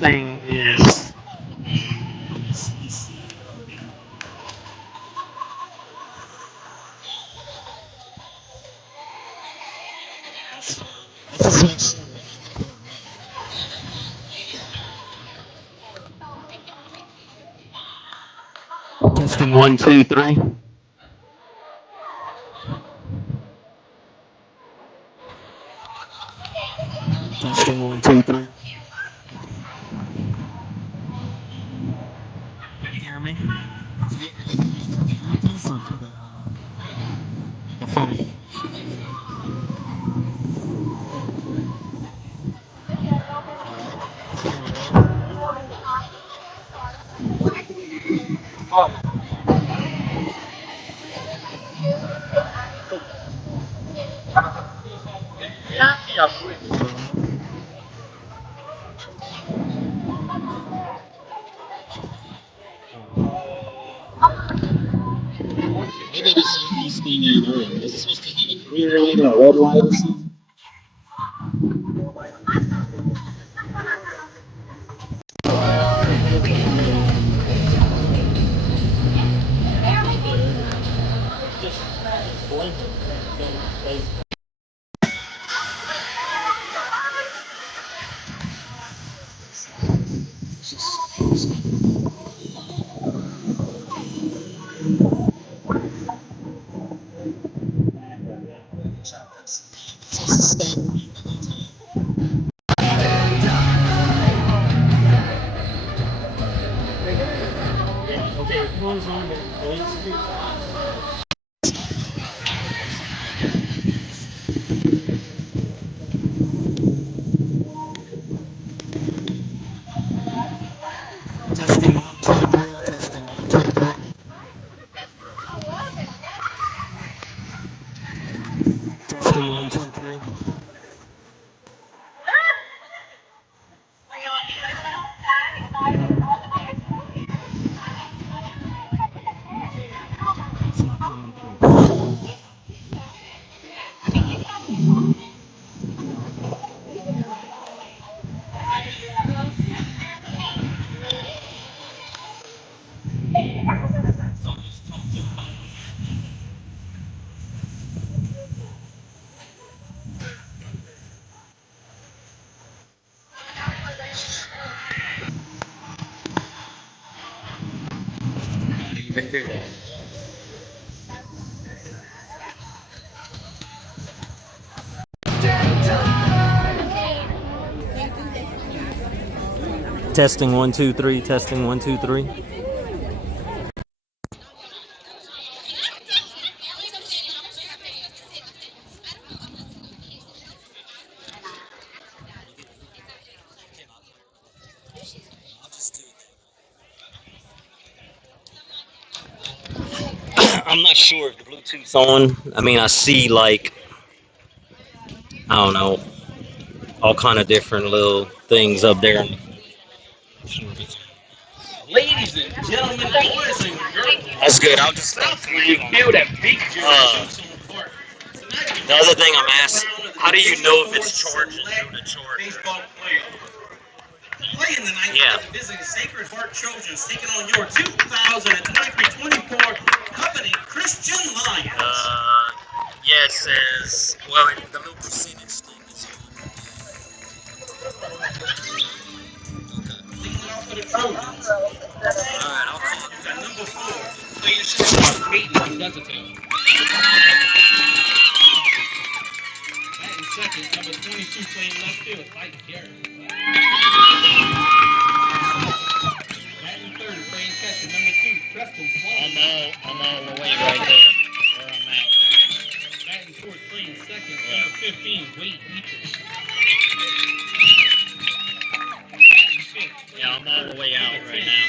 thing is. Testing 1, 2, 3. Testing 1, 2, 3. Can you hear me? The phone. Maybe this is the is it supposed to be green light or red light or something? Testing 1, 2, 3. Testing 1, 2, 3. Testing 1, 2, 3. Testing 1, 2, 3. Testing 1, 2, 3. I'm not sure if the Bluetooth's on. I mean, I see like I don't know, all kind of different little things up there. Ladies and gentlemen, boys and girls. That's good. I'll just stop. You feel that big The other thing I'm asking, how do you know if it's charged through the charger? Baseball player. Playing tonight, Yeah. visiting Sacred Heart Trojans, taking on your 2023-24 Company Christian Lions. Yeah, it says, well, the little percentage thing is Leading off for the Trojans. alright, I'll call it. Got number 4, playing shortstop, Peyton Desitil. Batting second, number 22, playing left field, Mike Garrett. Batting third, playing catcher, number 2, Preston Sloan. I'm all the way right there where I'm at. Batting fourth, playing second, number 15, Wade Dietrich. Yeah, I'm all the way out right now.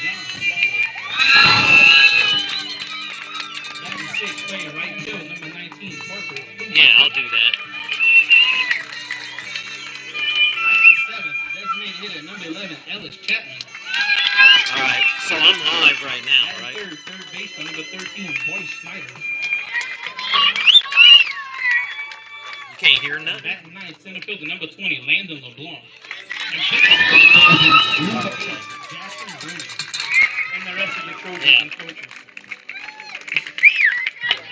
Batting sixth, playing right field, number 19, Parker. Yeah, I'll do that. Batting seventh, designated hitter, number 11, Ellis Chapman. Alright, so I'm live right now, Batting right? third baseman, number 13, Boyce Snyder. You can't hear nothing? Batting ninth, center fielder, number 20, Landon LeBlanc. And pitching, Jackson Bruce. And the rest of your coaches Yeah. and coaches.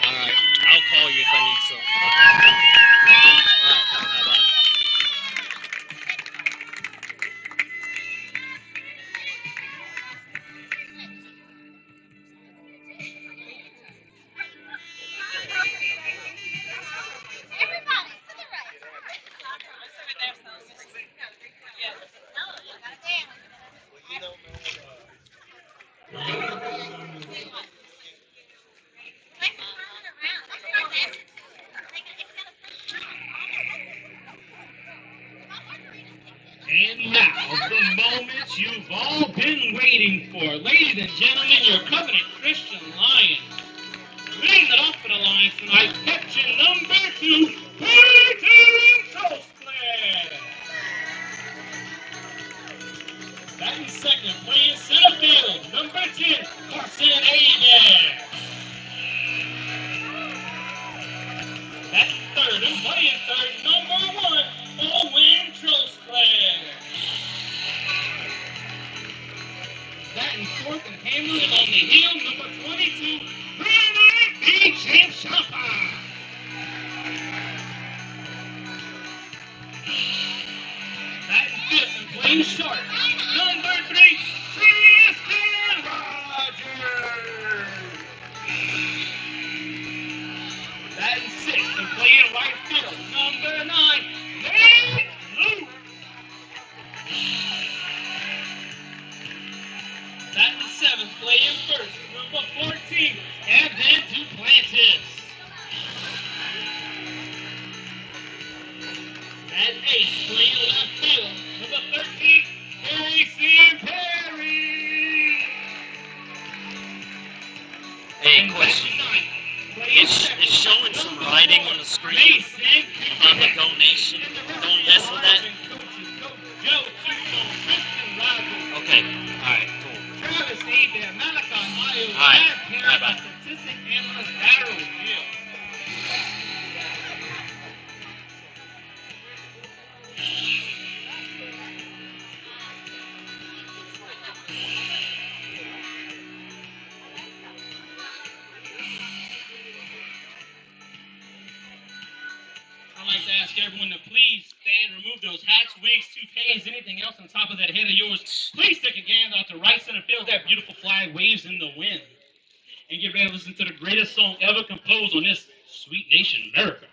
All right. I'll call you if I need some. All right. Bye-bye. And now, the moment you've all been waiting for. Ladies and gentlemen, your Covenant Christian Lions. Leading it off for the Lions tonight, catching number 2, Pregame Postgame. Batting second, playing center field, number 10, Carson Aiden. Batting third and playing third, number 1, Owen Trostler. Batting fourth and handling on the heel, number 22, Brandon B. Champa. Batting fifth and playing short, number 3, Tristan Rogers. Batting sixth and playing right field, number 9, Nate Luke. Batting seventh, playing first, number 14, Evan Duplantis. Batting eighth, playing left field, number 13, Casey Perry. Hey, And question. batting ninth, playing It's second, showing some number writing 4, on the screen Mason on the Cooper. donation. And the rest Don't of mess the with that. Lions and coaches, Coach Joe Chico, Tristan Rogers, Okay. All right. Cool. Travis Aiden, Malachi Miles, All right. Matt Perry, Bye-bye. statistic analyst Darryl Gill. I'd like to ask everyone to please stand, remove those hats, wigs, toupees, anything else on top of that head of yours. Please stick a hand out to right center field. That beautiful flag waves in the wind. And get ready to listen to the greatest song ever composed on this sweet nation, America.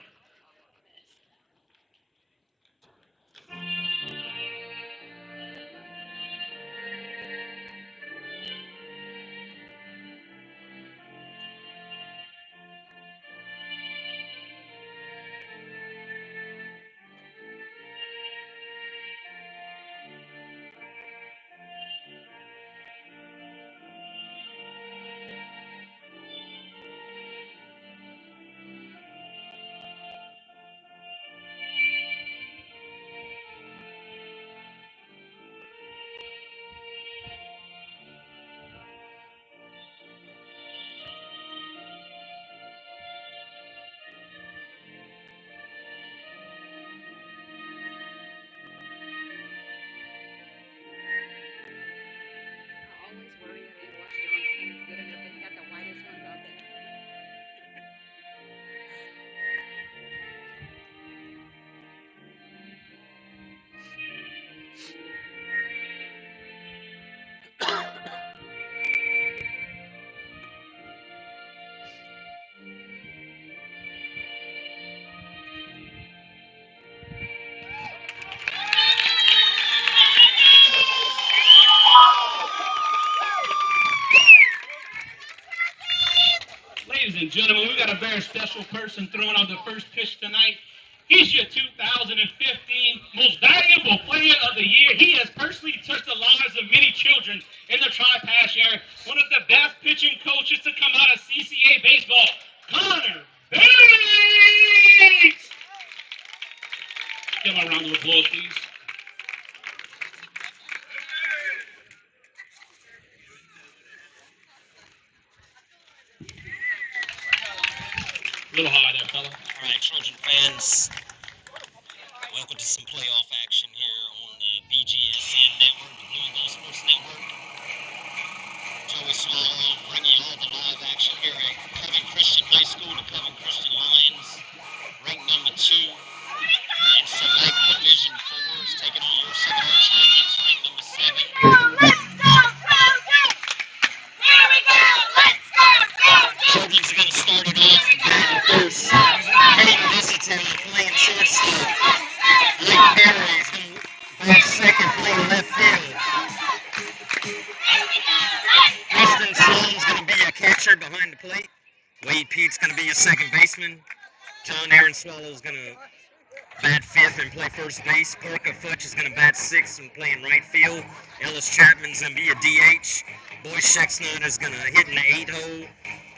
Always worry when you watch John's pants good enough and he got the whitest ones out there. Ladies and gentlemen, we got a very special person throwing out the first pitch tonight. He's your 2015 Most Valuable Player of the Year. He has personally touched the lives of many children in the Tri-Pass area. One of the best pitching coaches to come out of CCA baseball, Connor Bates. Give him a round of applause, please. A little hard there, fella. All right, Trojan fans. Welcome to some playoff action here on the BGSN Network. catcher behind the plate. Wade Pete's going to be your second baseman. John Aaron Swallow's going to bat fifth and play first base. Parker Futch is going to bat sixth and play in right field. Ellis Chapman's going to be a DH. Boy Schexnut is going to hit in the 8-hole,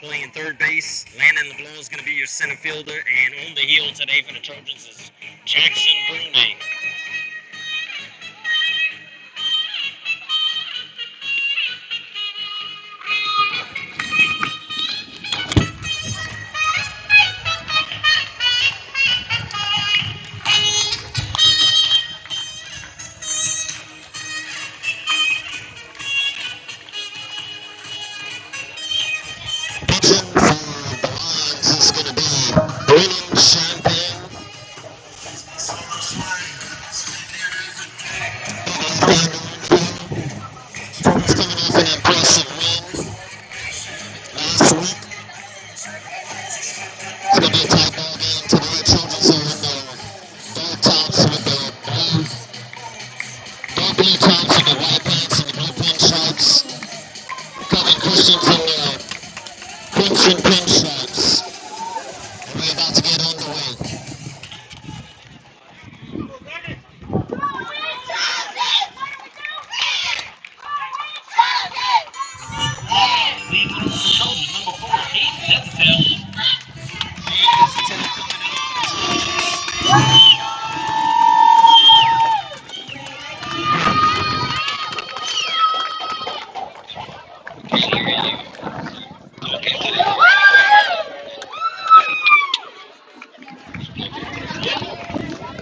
playing third base. Landon LeBlanc is going to be your center fielder. And on the hill today for the Trojans is Jackson Brunday.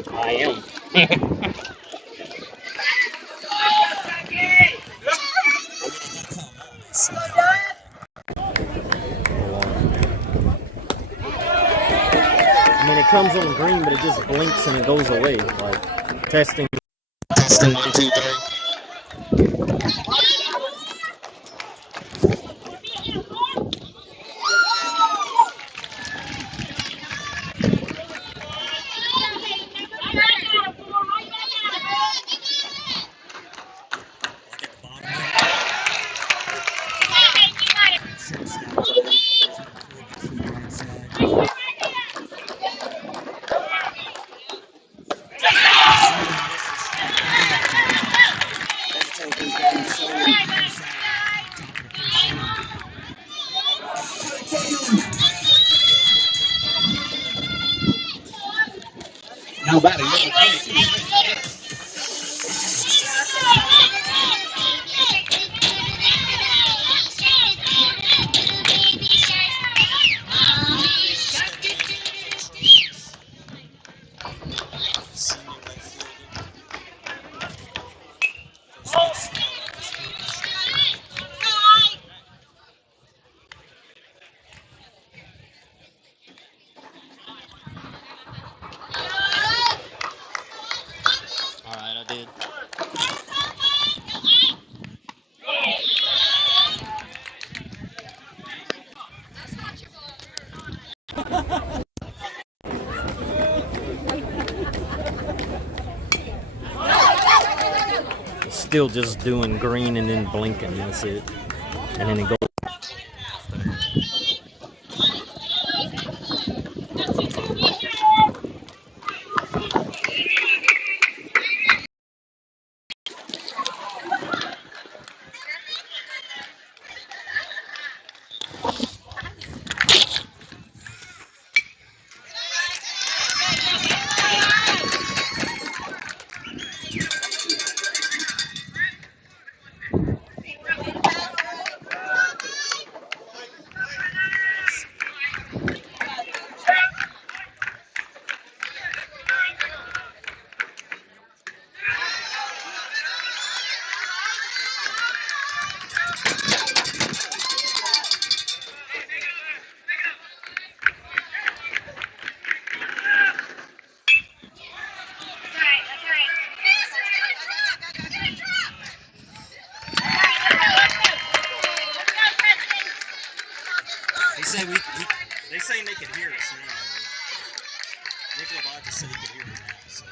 I am. I mean, it comes on green, but it just blinks and it goes away. Like, testing. Testing, 1, 2, 3. Now batting. Still just doing green and then blinking, that's it. And then it goes. They saying they can hear us now. Nick LeBlanc just said he could hear me now. So.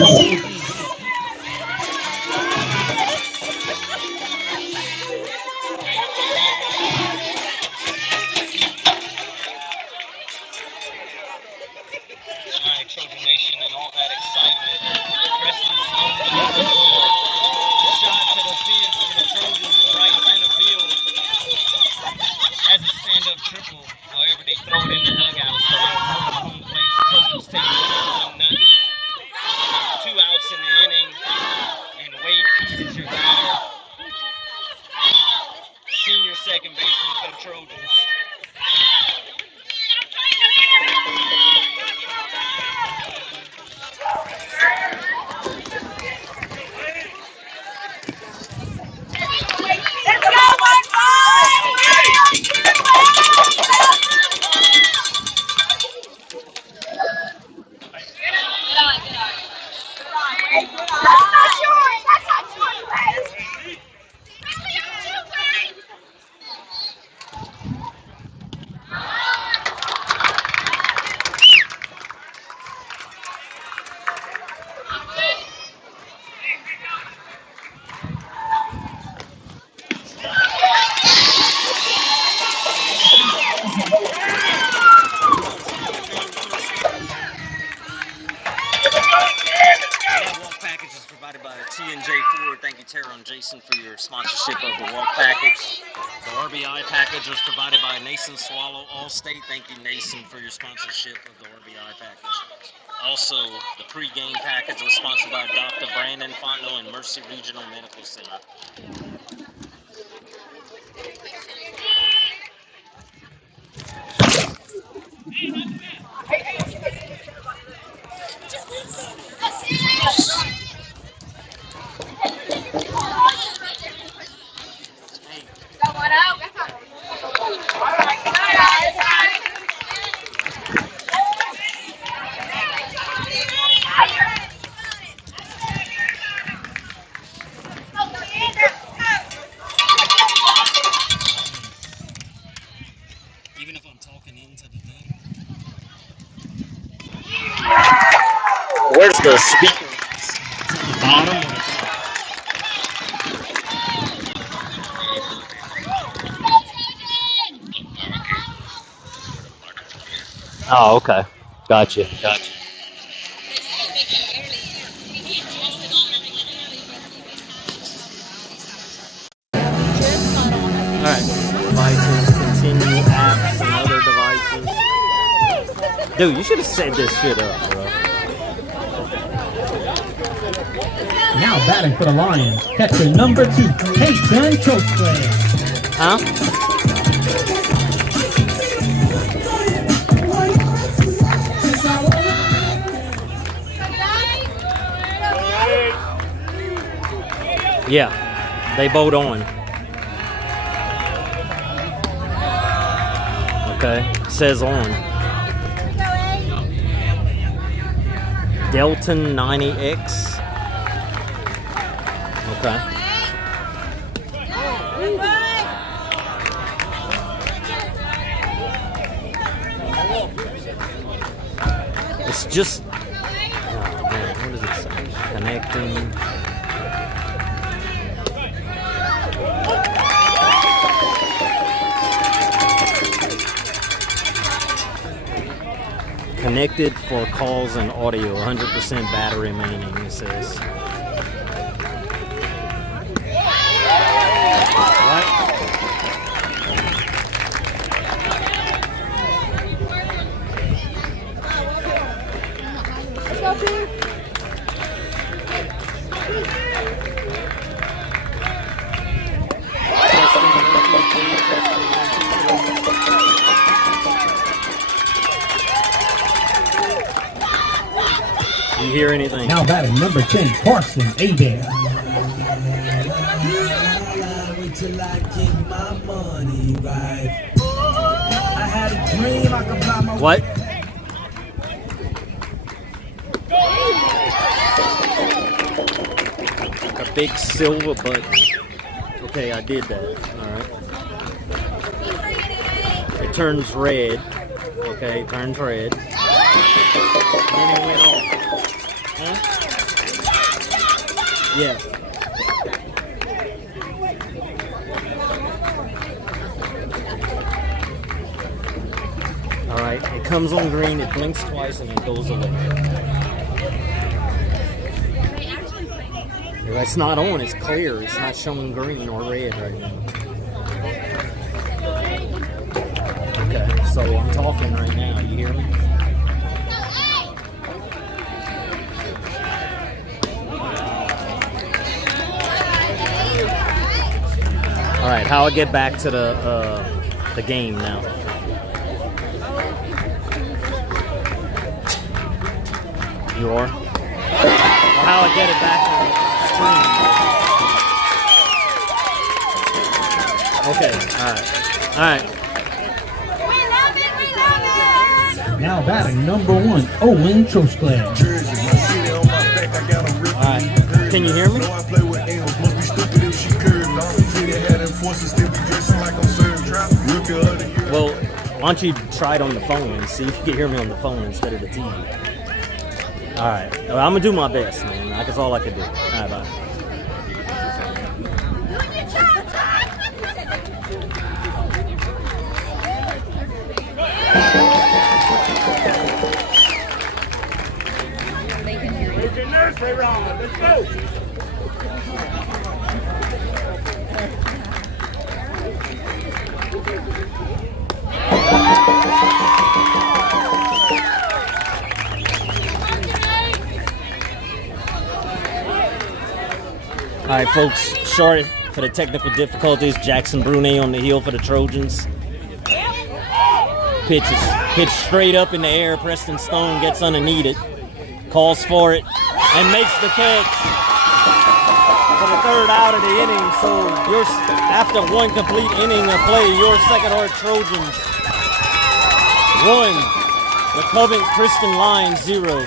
Alright, Trojan Nation and all that excitement. Preston Sloan with another score. Shot to the fence for the Trojans in right center field. Has a stand-up triple. However, they throw it in the dugout, so they'll move the home plate. Trojans take it 1-0. 2 outs in the inning. And Wade Pease is your batter. Senior second baseman for the Trojans. Tara and Jason for your sponsorship of the walk package. The RBI package was provided by Nason Swallow Allstate. Thank you, Nason, for your sponsorship of the RBI package. Also, the pregame package was sponsored by Dr. Brandon Fontenot and Mercy Regional Medical Center. Even if I'm talking into the thing. Where's the speaker? The bottom. Oh, okay. Gotcha. Alright. Devices, continue apps and other devices. Dude, you should have set this shit up, bro. Now batting for the Lions, catcher number 2, Peyton Chokwe. Huh? Yeah, they both on. Okay, says on. Delton 90X. Okay. It's just. Oh man, what does it say? Connecting. Connected for calls and audio, 100% battery remaining, it says. What? You hear anything? Now batting number 10, Carson Adair. Till I get my money right. I had a dream I could buy my What? A big silver button. Okay, I did that. Alright. It turns red. Okay, it turns red. Then it went off. Huh? Yeah. All right, it comes on green, it blinks twice, and it goes away. It's not on, it's clear. It's not showing green or red right now. Okay, so I'm talking right now. You hear me? All right, how I get back to the game now? You are? Or how I get it back to the screen? Okay, all right. We love it, we love it! Now batting number 1, Owen Trosclair. All right, can you hear me? Well, why don't you try it on the phone and see if you can hear me on the phone instead of the TV. All right, well, I'm gonna do my best, man. That's all I can do. All right, bye. Let's go. All right, folks, sorry for the technical difficulties. Jackson Brunet on the hill for the Trojans. Pitch straight up in the air. Preston Stone gets underneath it, calls for it, and makes the catch for the third out of the inning. So after one complete inning of play, your Sacred Heart Trojans 1, the Covent Christian Lions 0.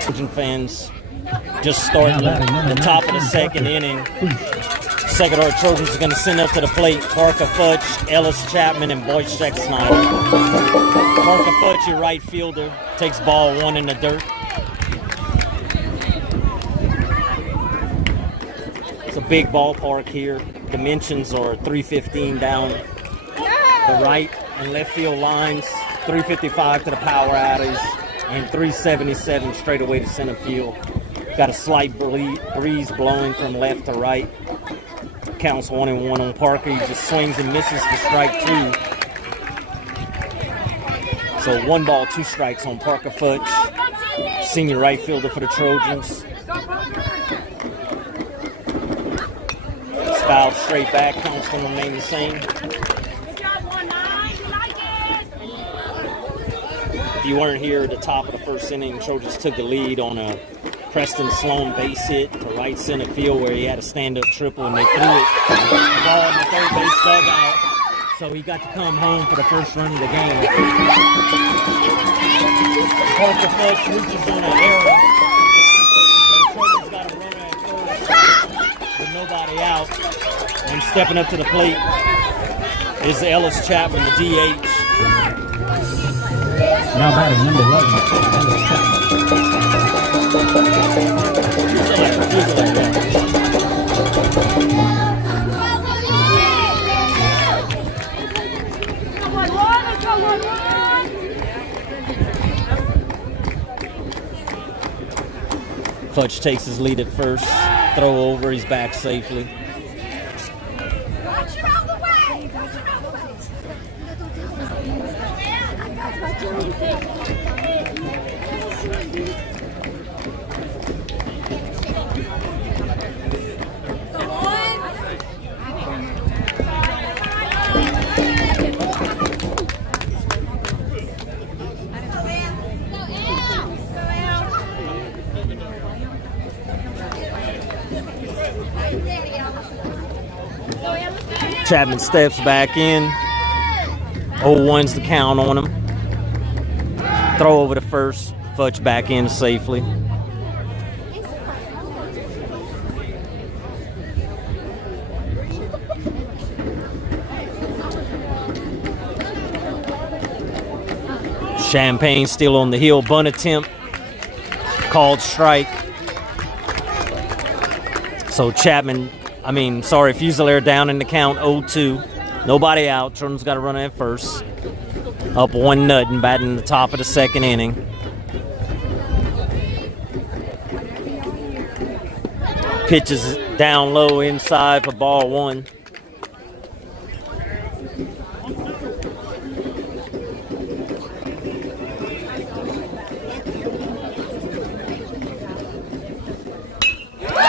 Trojan fans just starting the top of the second inning. Sacred Heart Trojans are going to send up to the plate Parker Fudge, Ellis Chapman, and Boyce Jack Snyder. Parker Fudge, your right fielder, takes ball 1 in the dirt. It's a big ballpark here. Dimensions are 315 down the right and left field lines, 355 to the power alleys, and 377 straight away to center field. Got a slight breeze blowing from left to right. Counts 1-1 on Parker. He just swings and misses for strike 2. So 1 ball, 2 strikes on Parker Fudge, senior right fielder for the Trojans. It's fouled straight back. Counts going to remain the same. If you weren't here at the top of the first inning, Trojans took the lead on a Preston Sloan base hit to right center field where he had a stand-up triple, and they threw it the ball in the third base dugout. So he got to come home for the first run of the game. Parker Fudge reaches on an error. The Trojans got a runner at first with nobody out. And stepping up to the plate is Ellis Chapman, the DH. Now batting number 11, Ellis Chapman. Fudge takes his lead at first. Throw over, he's back safely. Chapman steps back in. 0-1's the count on him. Throw over to first. Fudge back in safely. Champagne still on the hill. Bunt attempt. Called strike. So Fusilier down in the count 0-2. Nobody out. Trojans got to run at first. Up 1-0, batting the top of the second inning. Pitch is down low inside for ball 1.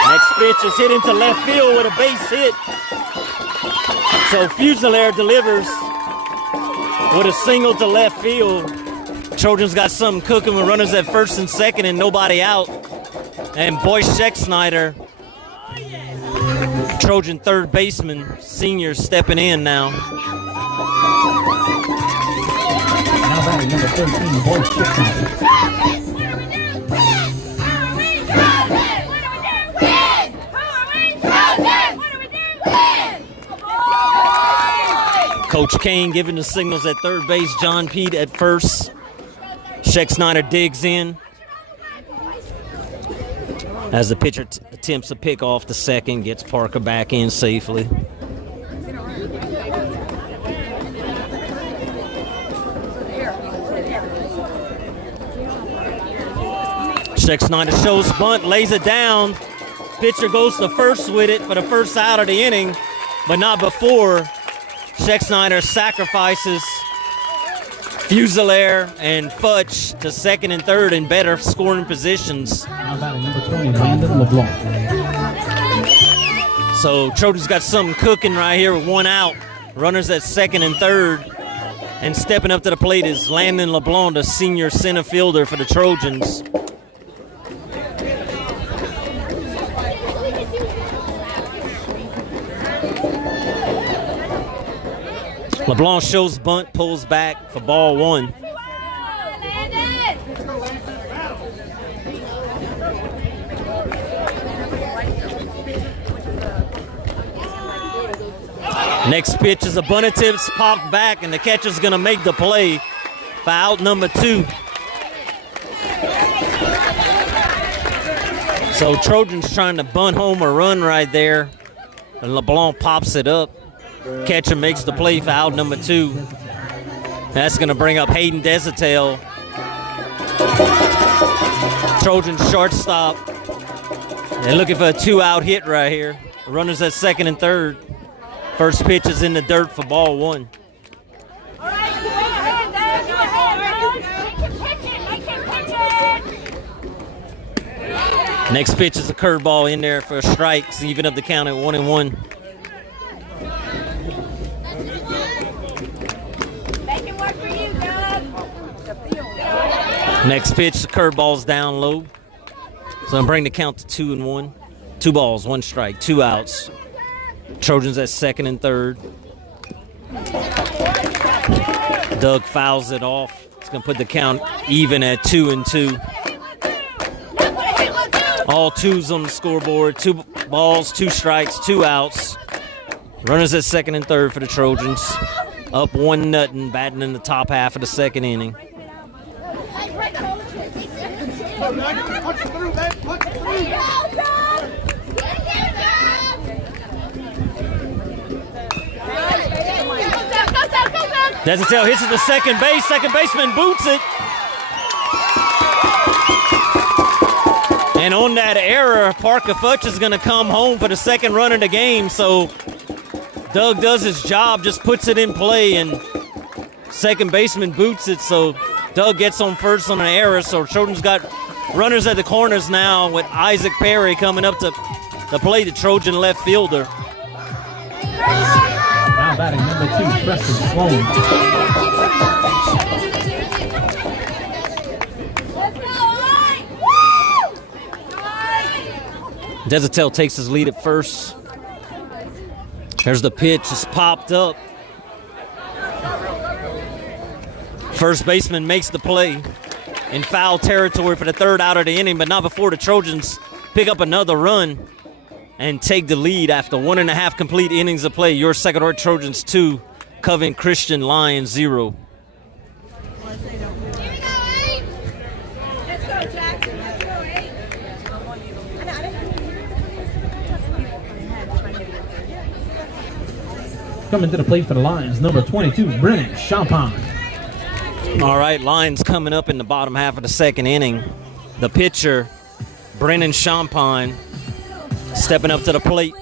Next pitch is hit into left field with a base hit. So Fusilier delivers with a single to left field. Trojans got something cooking with runners at first and second and nobody out. And Boyce Schecksnyder, Trojan third baseman, senior, stepping in now. Now batting number 13, Boyce Schecksnyder. Coach Kane giving the signals at third base. John Pete at first. Schecksnyder digs in as the pitcher attempts a pick off the second, gets Parker back in safely. Schecksnyder shows bunt, lays it down. Pitcher goes to first with it for the first out of the inning, but not before. Schecksnyder sacrifices Fusilier and Futch to second and third in better scoring positions. Now batting number 20, Landon LeBlanc. So Trojans got something cooking right here with one out. Runners at second and third. And stepping up to the plate is Landon LeBlanc, the senior center fielder for the Trojans. LeBlanc shows bunt, pulls back for ball 1. Next pitch is a bunted tips popped back, and the catcher's going to make the play for out number 2. So Trojans trying to bunt home a run right there, and LeBlanc pops it up. Catcher makes the play for out number 2. That's going to bring up Hayden Desautel. Trojans shortstop. They're looking for a 2-out hit right here. Runners at second and third. First pitch is in the dirt for ball 1. Next pitch is a curveball in there for a strike, even up the count at 1-1. Next pitch, the curveball's down low. So I'm bringing the count to 2-1. 2 balls, 1 strike, 2 outs. Trojans at second and third. Doug fouls it off. It's going to put the count even at 2-2. All 2s on the scoreboard. 2 balls, 2 strikes, 2 outs. Runners at second and third for the Trojans. Up 1-0, batting in the top half of the second inning. Desautel hits it to second base. Second baseman boots it. And on that error, Parker Futch is going to come home for the second run of the game. So Doug does his job, just puts it in play, and second baseman boots it. So Doug gets on first on an error. So Trojans got runners at the corners now with Isaac Perry coming up to play, the Trojan left fielder. Now batting number 2, Preston Sloan. Desautel takes his lead at first. There's the pitch, it's popped up. First baseman makes the play in foul territory for the third out of the inning, but not before the Trojans pick up another run and take the lead after 1.5 complete innings of play. Your Second Art Trojans 2, Covent Christian Lions 0. Coming to the plate for the Lions, number 22, Brennan Champagne. All right, Lions coming up in the bottom half of the second inning. The pitcher, Brennan Champagne, stepping up to the plate.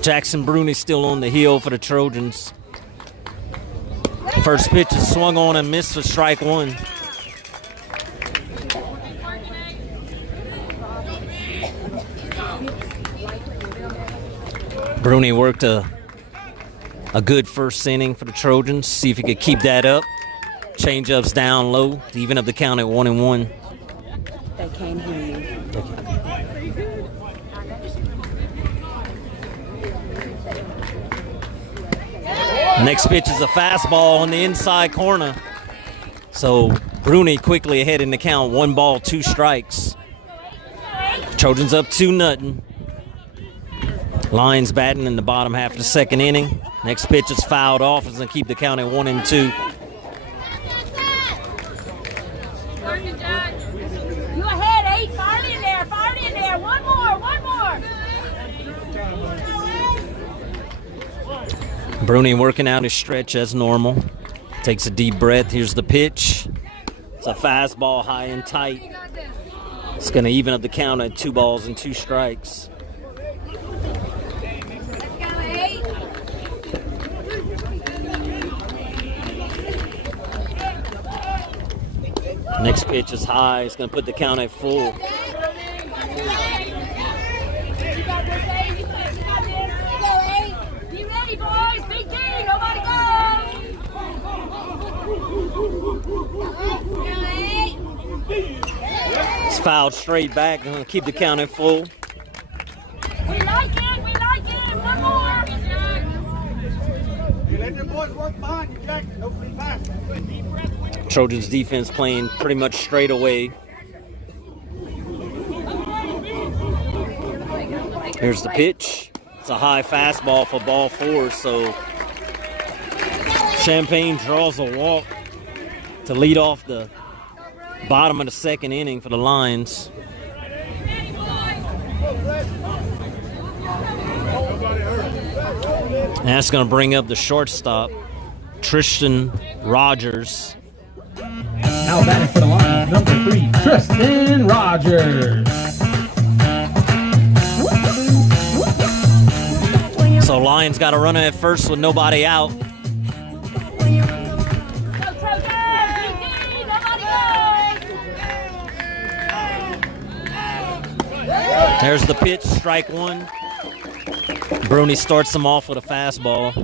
Jackson Bruni still on the hill for the Trojans. First pitch is swung on and missed for strike one. Bruni worked a good first inning for the Trojans. See if he could keep that up. Change-ups down low to even up the count at 1-1. They can't hear you. Next pitch is a fastball on the inside corner. So Bruni quickly ahead in the count. 1 ball, 2 strikes. Trojans up 2-0. Lions batting in the bottom half of the second inning. Next pitch is fouled off. It's going to keep the count at 1-2. You ahead, 8. Fire in there. Fire in there. One more. Bruni working out his stretch as normal. Takes a deep breath. Here's the pitch. It's a fastball high and tight. It's going to even up the count at 2 balls and 2 strikes. Next pitch is high. It's going to put the count at full. Be ready, boys. Big D. Nobody It's fouled straight back. Going to keep the count at full. We like it. One more. You let your boys work behind you, Jack. Nobody fast. Trojans defense playing pretty much straight away. Here's the pitch. It's a high fastball for ball 4, so Champagne draws a walk to lead off the bottom of the second inning for the Lions. And that's going to bring up the shortstop, Tristan Rogers. Now batting for the Lions, number 3, Tristan Rogers. So Lions got a runner at first with nobody out. There's the pitch, strike 1. Bruni starts him off with a fastball.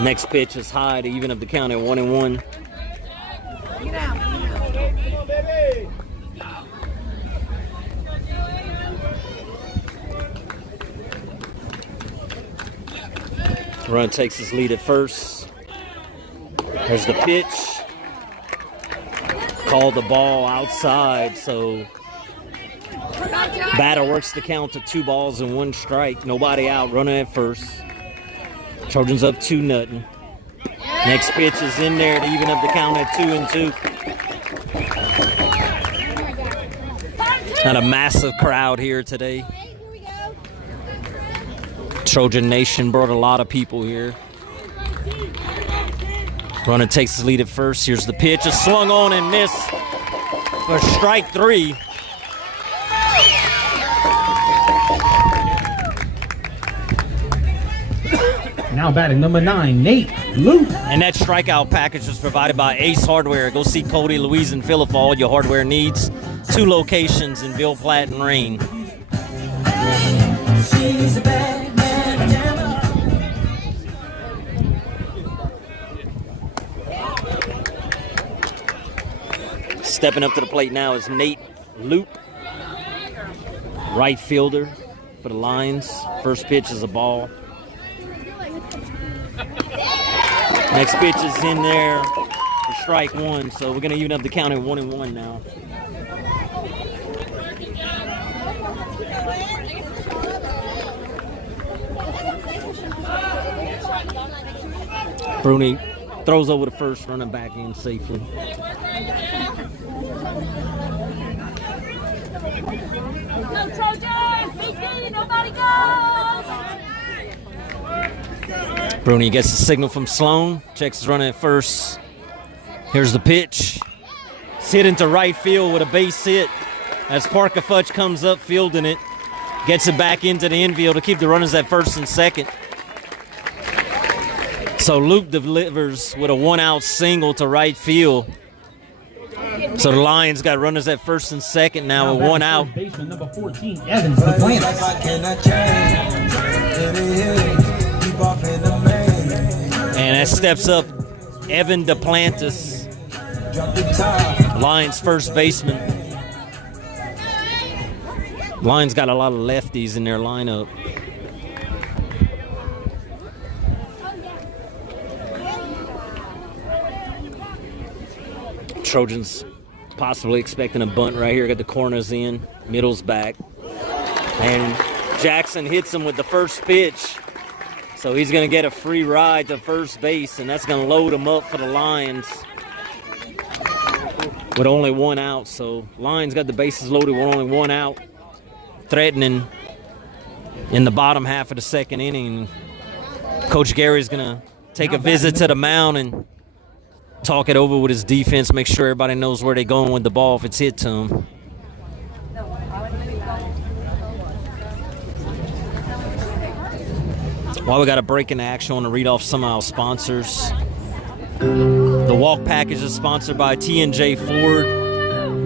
Next pitch is high to even up the count at 1-1. Runner takes his lead at first. There's the pitch. Called the ball outside, so batter works the count to 2 balls and 1 strike. Nobody out, runner at first. Trojans up 2-0. Next pitch is in there to even up the count at 2-2. Not a massive crowd here today. Trojan Nation brought a lot of people here. Runner takes his lead at first. Here's the pitch. It's swung on and missed for strike 3. Now batting number 9, Nate Luke. And that strikeout package was provided by Ace Hardware. Go see Cody, Louise, and Philip for all your hardware needs. 2 locations in Ville Platte and Rain. She's a bad man, Stepping up to the plate now is Nate Loop, right fielder for the Lions. First pitch is a ball. Next pitch is in there for strike one, so we're going to even up the count at 1-1 now. Bruni throws over the first, running back in safely. Go Trojans! Be steady, nobody goes! Bruni gets the signal from Sloan. Checks is running at first. Here's the pitch. It's hit into right field with a base hit as Parker Futch comes up fielding it. Gets it back into the infield to keep the runners at first and second. So Luke delivers with a 1-out single to right field. So the Lions got runners at first and second now with 1 out. Baseman number 14, Evans Duplantis. And that steps up Evan Duplantis, Lions first baseman. Lions got a lot of lefties in their lineup. Trojans possibly expecting a bunt right here. Got the corners in, middle's back. And Jackson hits him with the first pitch. So he's going to get a free ride to first base, and that's going to load him up for the Lions with only 1 out. So Lions got the bases loaded with only 1 out, threatening in the bottom half of the second inning. Coach Gary's going to take a visit to the mound and talk it over with his defense, make sure everybody knows where they're going with the ball if it's hit to them. While we got a break in the action, I want to read off some of our sponsors. The walk package is sponsored by T&J Ford.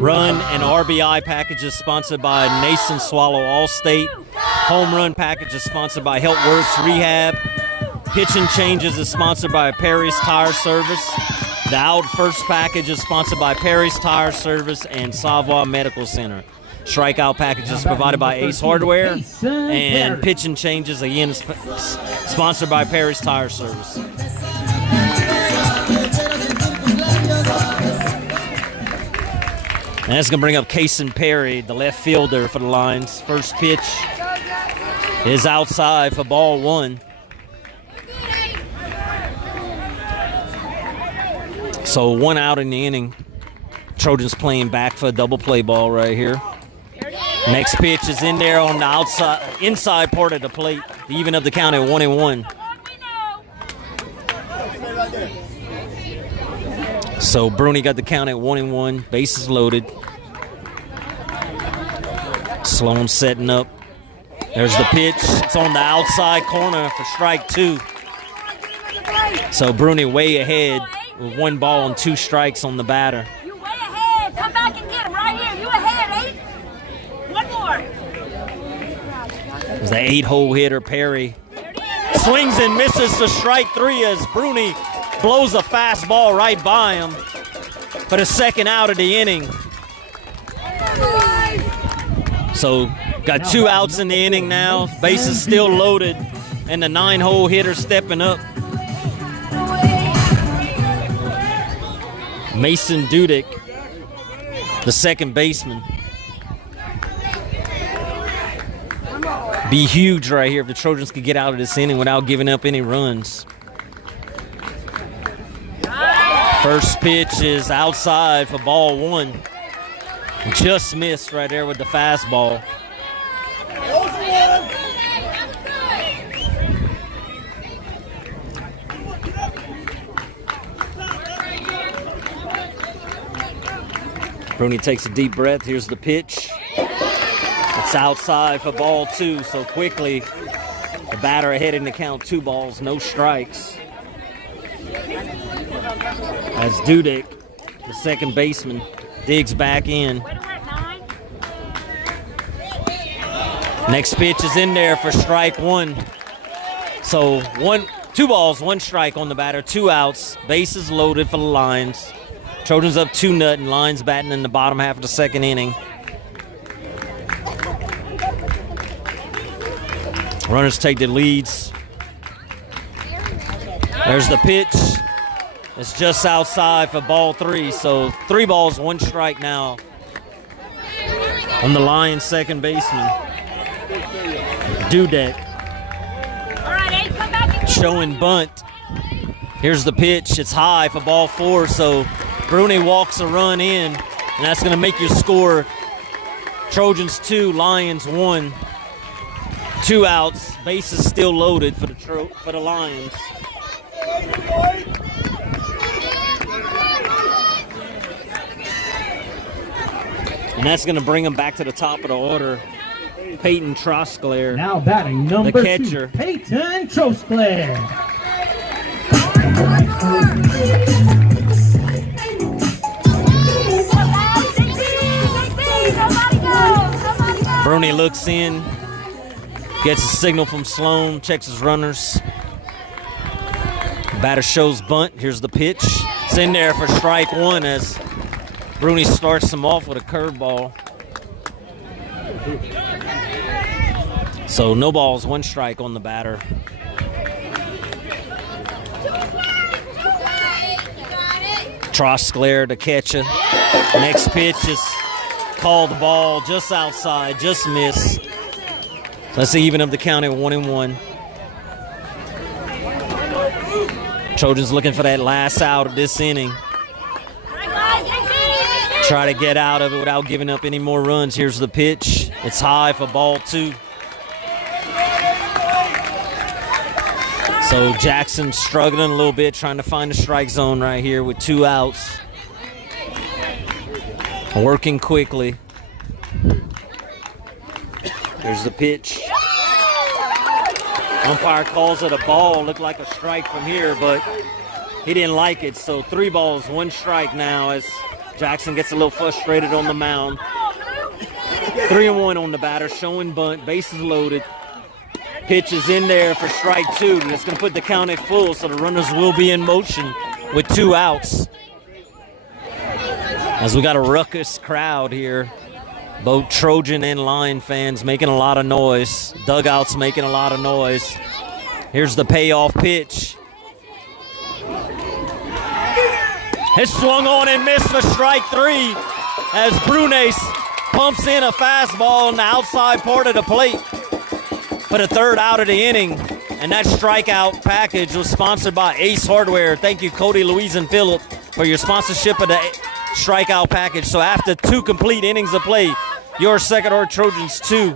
Run and RBI package is sponsored by Nason Swallow Allstate. Home run package is sponsored by Helpworks Rehab. Pitching changes is sponsored by Perry's Tire Service. The Out First package is sponsored by Perry's Tire Service and Savoy Medical Center. Strikeout package is provided by Ace Hardware. And pitching changes, again, is sponsored by Perry's Tire Service. And that's going to bring up Kason Perry, the left fielder for the Lions. First pitch is outside for ball 1. So 1 out in the inning. Trojans playing back for a double play ball right here. Next pitch is in there on the inside part of the plate to even up the count at 1-1. So Bruni got the count at 1-1. Bases loaded. Sloan setting up. There's the pitch. It's on the outside corner for strike 2. So Bruni way ahead with 1 ball and 2 strikes on the batter. You way ahead. Come back and get him right here. You ahead, 8. 1 more. There's the 8-hole hitter, Perry. Swings and misses to strike 3 as Bruni blows a fastball right by him for the 2nd out of the inning. So got 2 outs in the inning now. Bases still loaded, and the 9-hole hitter stepping up. Mason Dudek, the second baseman. Be huge right here if the Trojans could get out of this inning without giving up any runs. First pitch is outside for ball 1. Just missed right there with the fastball. Bruni takes a deep breath. Here's the pitch. It's outside for ball 2. So quickly, the batter ahead in the count, 2 balls, no strikes. As Dudek, the second baseman, digs back in. Next pitch is in there for strike 1. So 2 balls, 1 strike on the batter, 2 outs. Bases loaded for the Lions. Trojans up 2-0. Lions batting in the bottom half of the second inning. Runners take the leads. There's the pitch. It's just outside for ball 3. So 3 balls, 1 strike now on the Lions second baseman. Dudek All right, Abe, come back and get showing bunt. Here's the pitch. It's high for ball 4. So Bruni walks a run in, and that's going to make your score Trojans 2, Lions 1. 2 outs. Bases still loaded for the Lions. And that's going to bring them back to the top of the order. Peyton Trosclair, Now batting number the catcher. 2, Peyton Trosclair. Bruni looks in, gets a signal from Sloan, checks his runners. Batter shows bunt. Here's the pitch. It's in there for strike 1 as Bruni starts him off with a curveball. So no balls, 1 strike on the batter. Trosclair to catcher. Next pitch is called the ball just outside, just miss. Let's even up the count at 1-1. Trojans looking for that last out of this inning. Try to get out of it without giving up any more runs. Here's the pitch. It's high for ball 2. So Jackson struggling a little bit, trying to find the strike zone right here with 2 outs. Working quickly. Here's the pitch. Umpire calls it a ball. Looked like a strike from here, but he didn't like it. So 3 balls, 1 strike now as Jackson gets a little frustrated on the mound. 3-1 on the batter, showing bunt, bases loaded. Pitch is in there for strike 2. And it's going to put the count at full, so the runners will be in motion with 2 outs. As we got a ruckus crowd here, both Trojan and Lion fans making a lot of noise. Dugouts making a lot of noise. Here's the payoff pitch. It's swung on and missed for strike 3 as Bruni pumps in a fastball on the outside part of the plate for the 3rd out of the inning. And that strikeout package was sponsored by Ace Hardware. Thank you, Cody, Louise, and Phillip, for your sponsorship of the strikeout package. So after 2 complete innings of play, your second order Trojans 2,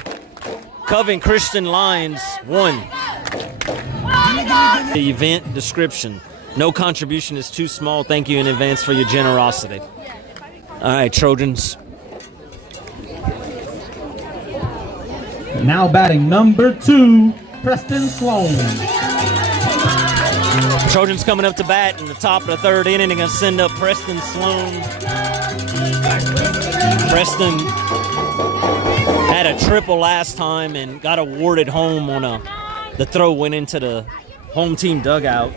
Covent Christian Lions 1. The event description. No contribution is too small. Thank you in advance for your generosity. All right, Trojans. Now batting number 2, Preston Sloan. Trojans coming up to bat in the top of the 3rd inning. They're going to send up Preston Sloan. Preston had a triple last time and got awarded home on the throw went into the home team dugout.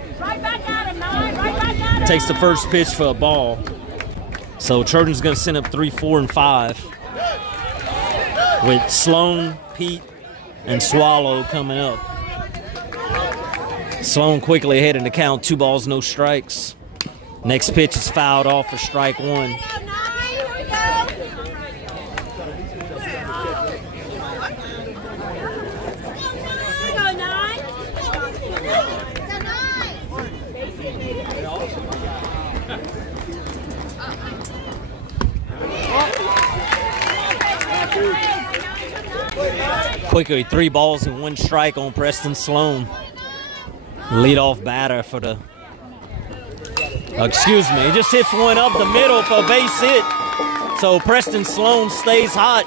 Takes the first pitch for a ball. So Trojans going to send up 3, 4, and 5 with Sloan, Pete, and Swallow coming up. Sloan quickly ahead in the count, 2 balls, no strikes. Next pitch is fouled off for strike 1. Quickly, 3 balls and 1 strike on Preston Sloan. Leadoff batter for the, excuse me, he just hits one up the middle for a base hit. So Preston Sloan stays hot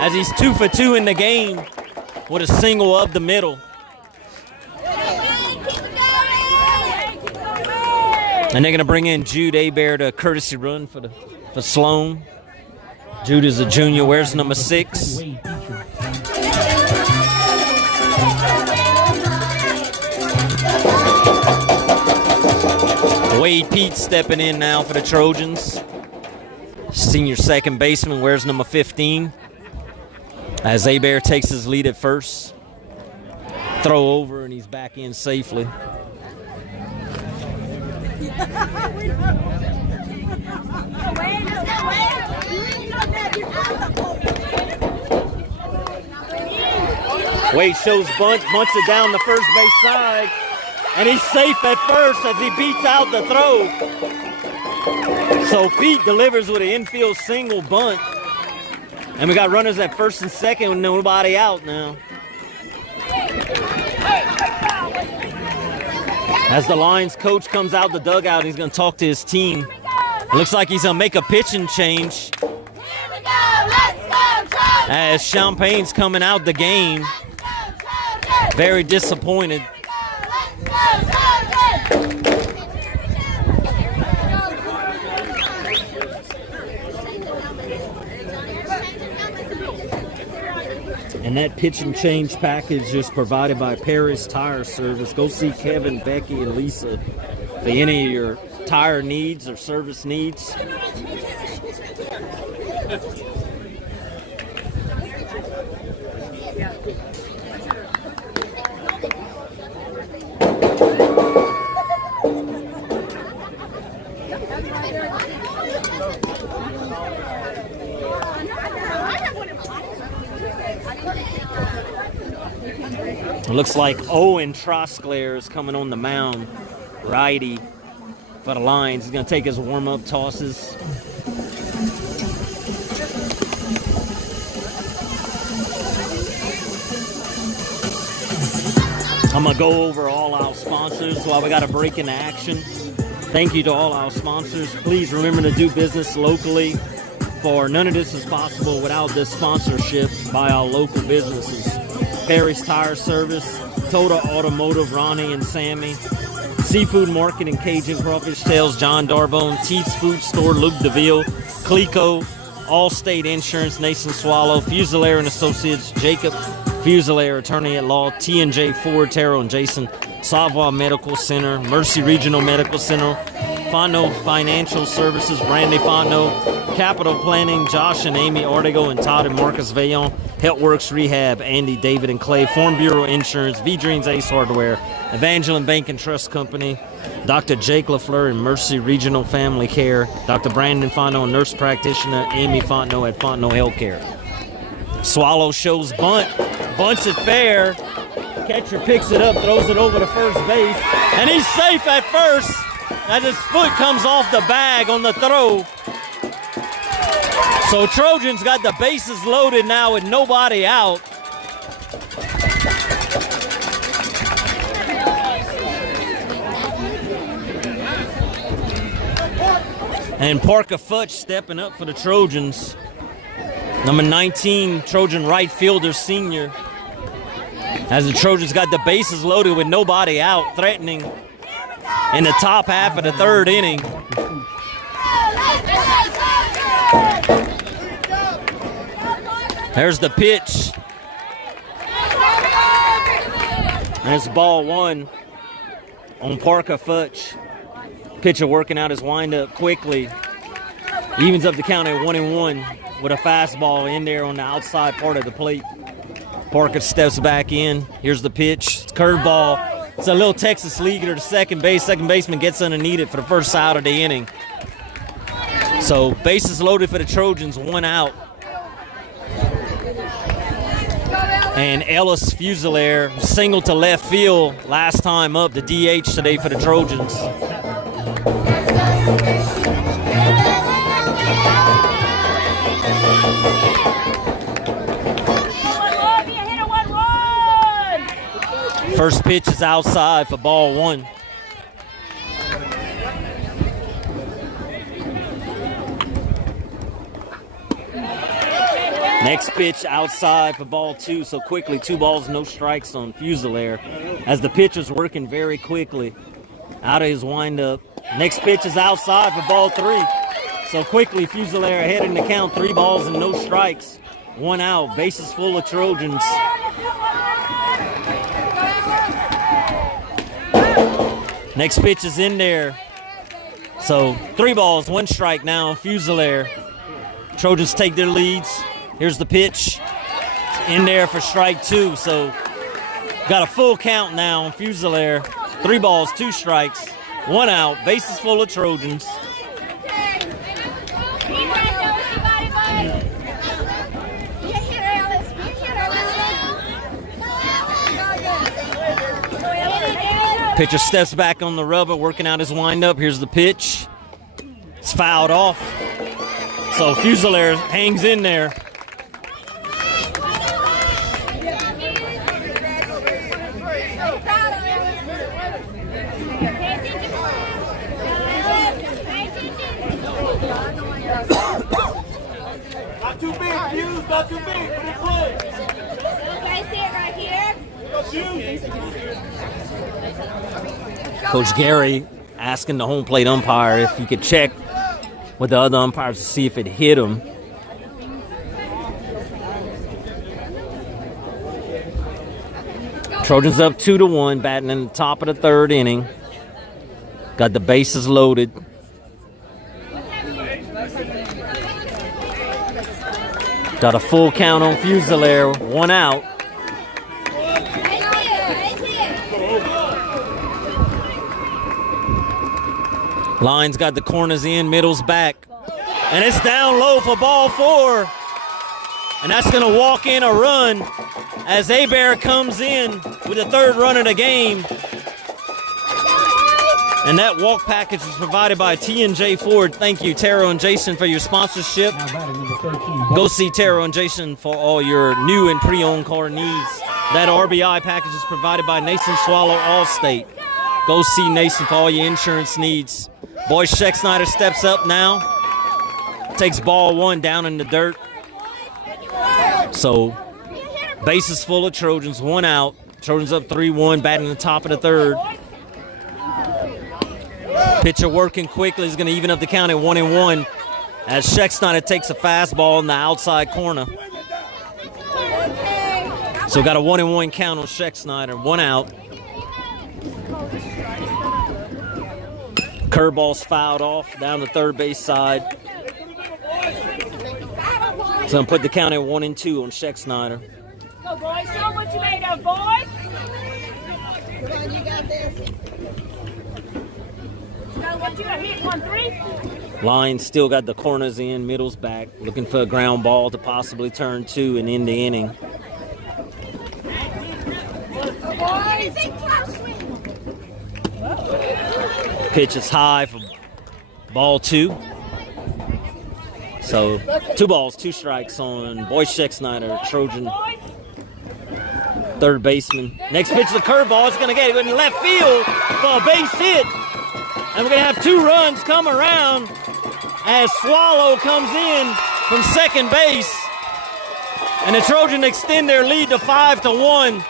as he's 2 for 2 in the game with a single up the middle. And they're gonna bring in Jude Hebert to courtesy run for Sloan. Jude is a junior, wears number 6. Wade Pete stepping in now for the Trojans. Senior second baseman, wears number 15. As Hebert takes his lead at first. Throw over and he's back in safely. Wade shows bunts it down the first base side, and he's safe at first as he beats out the throw. So Pete delivers with an infield single bunt, and we got runners at first and second with nobody out now. As the Lions coach comes out the dugout, he's going to talk to his team. It looks like he's going to make a pitching change. As Champagne's coming out the game, very disappointed. And that pitch and change package is provided by Paris Tire Service. Go see Kevin, Becky, and Lisa for any of your tire needs or service needs. It looks like Owen Trosclair is coming on the mound, righty for the Lions. He's going to take his warm-up tosses. I'm going to go over all our sponsors while we got a break into action. Thank you to all our sponsors. Please remember to do business locally, for none of this is possible without this sponsorship by our local businesses. Paris Tire Service, Total Automotive, Ronnie and Sammy, Seafood Market and Cajun Crawfish Tales, John Darbone, Teats Food Store, Luke DeVille, Clico, Allstate Insurance, Nathan Swallow, Fusilier and Associates, Jacob Fusilier, Attorney at Law, T&J Ford, Terrell and Jason, Savoy Medical Center, Mercy Regional Medical Center, Fondo Financial Services, Brandy Fondo, Capital Planning, Josh and Amy Ortego and Todd and Marcus Veillon, Helpworks Rehab, Andy, David and Clay, Farm Bureau Insurance, V-Dreams Ace Hardware, Evangeline Bank and Trust Company, Dr. Jake LaFleur and Mercy Regional Family Care, Dr. Brandon Fontenot, Nurse Practitioner, Amy Fontenot at Fontenot Healthcare. Swallow shows bunt, bunts it fair, catcher picks it up, throws it over to first base, and he's safe at first as his foot comes off the bag on the throw. So Trojans got the bases loaded now with nobody out. And Parker Futch stepping up for the Trojans. Number 19, Trojan right fielder, senior. As the Trojans got the bases loaded with nobody out, threatening in the top half of the third inning. There's the pitch. There's ball one on Parker Futch. Pitcher working out his windup quickly. Evens up the count at 1-1 with a fastball in there on the outside part of the plate. Parker steps back in. Here's the pitch. It's curveball. It's a little Texas leaguer to second base. Second baseman gets underneath it for the first out of the inning. So bases loaded for the Trojans, one out. And Ellis Fusilier single to left field last time up, the DH today for the Trojans. First pitch is outside for ball one. Next pitch outside for ball two. So quickly, 2 balls, no strikes on Fusilier as the pitcher's working very quickly out of his windup. Next pitch is outside for ball 3. So quickly, Fusilier ahead in the count, 3 balls and no strikes. 1 out, bases full of Trojans. Next pitch is in there. So 3 balls, 1 strike now on Fusilier. Trojans take their leads. Here's the pitch in there for strike 2. So got a full count now on Fusilier. 3 balls, 2 strikes. 1 out. Bases full of Trojans. Pitcher steps back on the rubber, working out his windup. Here's the pitch. It's fouled off. So Fusilier hangs in there. Not too big, Fuse, not too big. Put it play. Okay, sit right here. Coach Gary asking the home plate umpire if he could check with the other umpires to see if it hit him. Trojans up 2-1, batting in the top of the third inning. Got the bases loaded. Got a full count on Fusilier, 1 out. Lions got the corners in, middle's back. And it's down low for ball 4. And that's going to walk in a run as Abear comes in with the 3rd run of the game. And that walk package is provided by T&J Ford. Thank you, Taro and Jason, for your sponsorship. Go see Taro and Jason for all your new and pre-owned car needs. That RBI package is provided by Nason Swallow Allstate. Go see Nason for all your insurance needs. Boy Scheck-Snyder steps up now. Takes ball 1 down in the dirt. So, bases full of Trojans, 1 out. Trojans up 3-1, batting the top of the 3rd. Pitcher working quickly. He's going to even up the count at 1-1 as Scheck-Snyder takes a fastball in the outside corner. So got a 1-1 count on Scheck-Snyder, 1 out. Curveball's fouled off down the third base side. So I'm put the count at 1-2 on Scheck-Snyder. Go, boys. Show what you made of, boys. Come on, you got this. Now, what you got hit 1-3? Lions still got the corners in, middle's back, looking for a ground ball to possibly turn 2 and end the inning. Pitch is high for ball 2. So 2 balls, 2 strikes on Boy Scheck-Snyder, Trojan 3rd baseman. Next pitch is a curveball. It's going to get it in left field for a base hit. And we're going to have 2 runs come around as Swallow comes in from second base. And the Trojans extend their lead to 5-1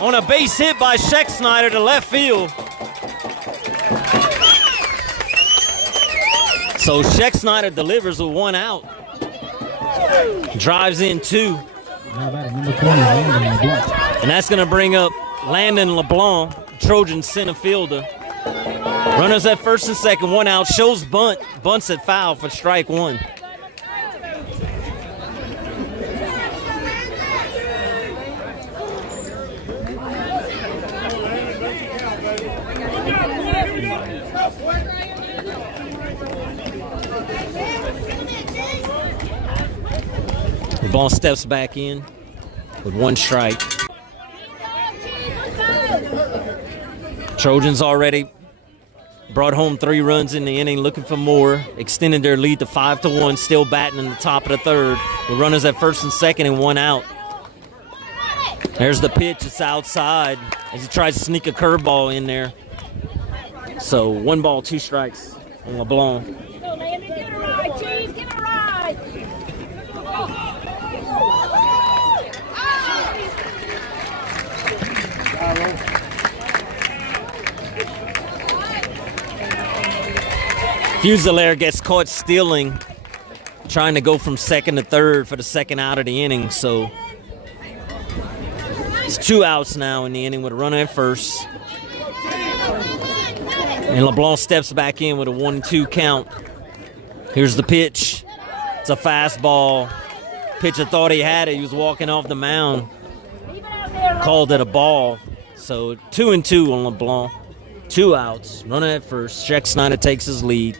on a base hit by Scheck-Snyder to left field. So Scheck-Snyder delivers with 1 out. Drives in 2. And that's going to bring up Landon LeBlanc, Trojan center fielder. Runners at first and second, 1 out. Shows bunt. Bunts at foul for strike 1. LeBlanc steps back in with 1 strike. Trojans already brought home 3 runs in the inning, looking for more. Extended their lead to 5-1, still batting in the top of the 3rd. The runners at first and second and 1 out. There's the pitch. It's outside as he tries to sneak a curveball in there. So 1 ball, 2 strikes on LeBlanc. Go, Landon. Give it a ride, Cheese. Give it a ride. Fusilier gets caught stealing, trying to go from second to third for the 2nd out of the inning. So it's 2 outs now in the inning with a runner at first. And LeBlanc steps back in with a 1-2 count. Here's the pitch. It's a fastball. Pitcher thought he had it. He was walking off the mound. Called it a ball. So 2-2 on LeBlanc. 2 outs. Runner at first. Sheck Snyder takes his lead.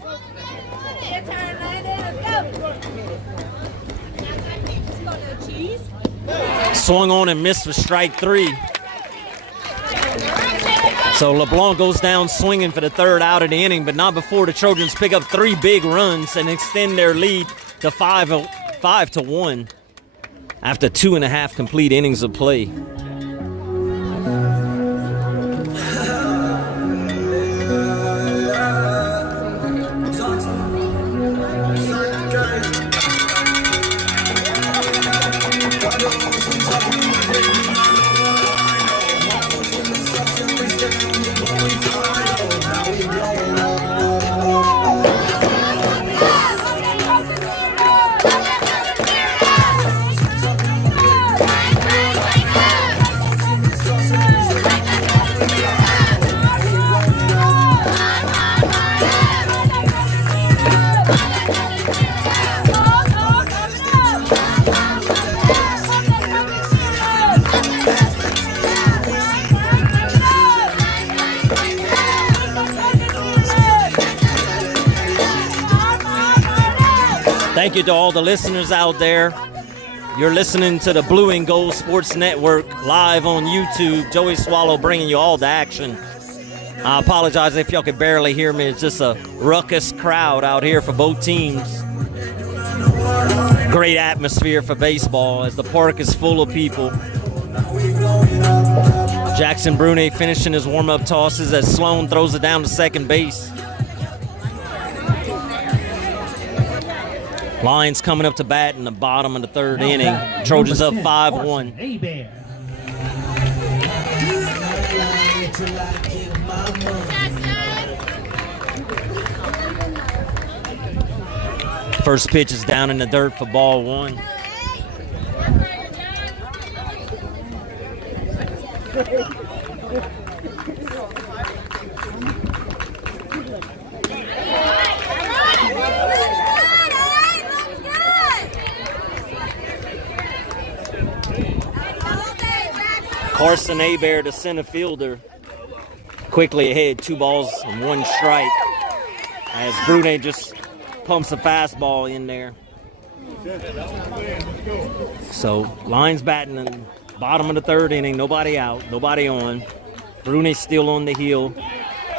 Swung on and missed for strike 3. So LeBlanc goes down swinging for the 3rd out of the inning, but not before the Trojans pick up 3 big runs and extend their lead to 5-1 after 2.5 complete innings of play. Thank you to all the listeners out there. You're listening to the Blue and Gold Sports Network live on YouTube. Joey Swallow bringing you all the action. I apologize if y'all could barely hear me. It's just a ruckus crowd out here for both teams. Great atmosphere for baseball as the park is full of people. Jackson Brune finishing his warm-up tosses as Sloan throws it down to second base. Lions coming up to bat in the bottom of the 3rd inning. Trojans up 5-1. First pitch is down in the dirt for ball 1. Carson Abear, the center fielder, quickly ahead, 2 balls and 1 strike as Brune just pumps a fastball in there. So Lions batting in the bottom of the 3rd inning, nobody out, nobody on. Brune's still on the heel.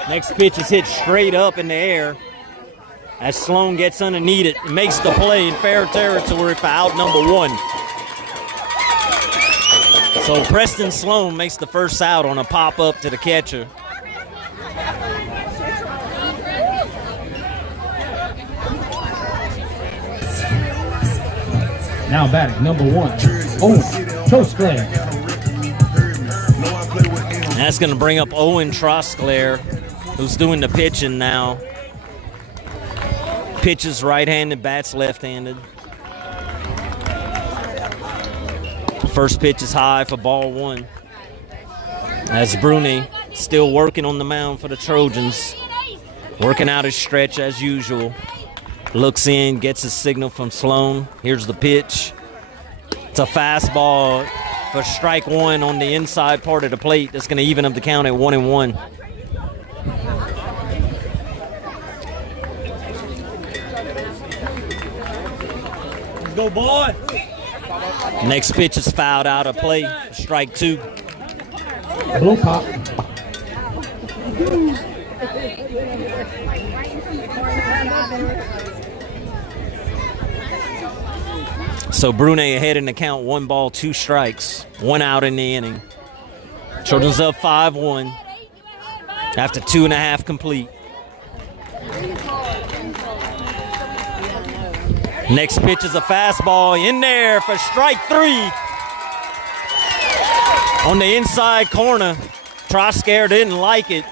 Next pitch is hit straight up in the air as Sloan gets underneath it and makes the play in fair territory for out number 1. So Preston Sloan makes the first out on a pop-up to the catcher. Now batting number 1, Owen Trosclair. That's going to bring up Owen Trosclair, who's doing the pitching now. Pitches right-handed, bats left-handed. First pitch is high for ball 1. As Brune still working on the mound for the Trojans. Working out his stretch as usual. Looks in, gets a signal from Sloan. Here's the pitch. It's a fastball for strike 1 on the inside part of the plate. That's going to even up the count at 1-1. Let's go, boy. Next pitch is fouled out of play. Strike 2. Blue pop. So Brune ahead in the count, 1 ball, 2 strikes, 1 out in the inning. Trojans up 5-1 after 2.5 complete. Next pitch is a fastball in there for strike 3. On the inside corner, Trosclair didn't like it.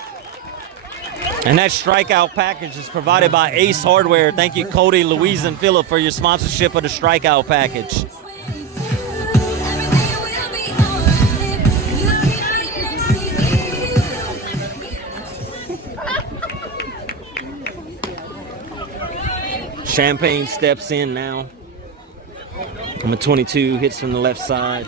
And that strikeout package is provided by Ace Hardware. Thank you, Cody, Louise, and Phillip, for your sponsorship of the strikeout package. Champagne steps in now. Number 22 hits from the left side.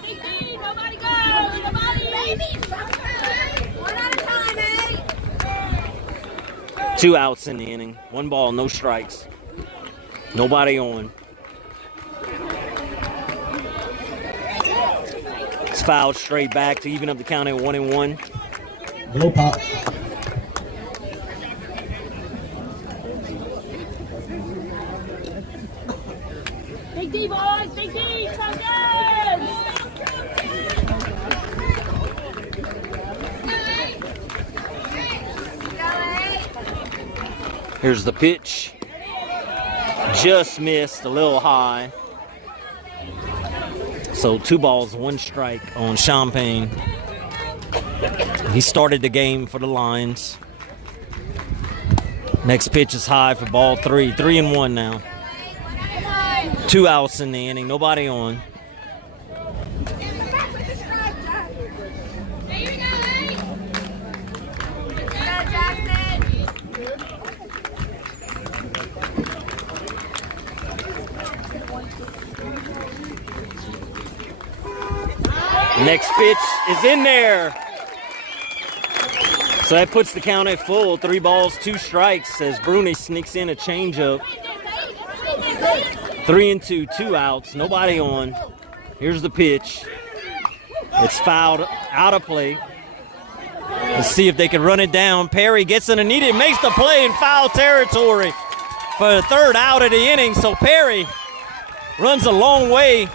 2 outs in the inning. 1 ball, no strikes. Nobody on. It's fouled straight back to even up the count at 1-1. Low pop. Big D, boys. Big D. Come on. Here's the pitch. Just missed, a little high. So 2 balls, 1 strike on Champagne. He started the game for the Lions. Next pitch is high for ball 3. 3-1 now. 2 outs in the inning, nobody on. Next pitch is in there. So that puts the count at full. 3 balls, 2 strikes as Bruni sneaks in a changeup. 3-2, 2 outs, nobody on. Here's the pitch. It's fouled out of play. Let's see if they can run it down. Perry gets underneath it, makes the play in foul territory for the 3rd out of the inning. So Perry runs a long way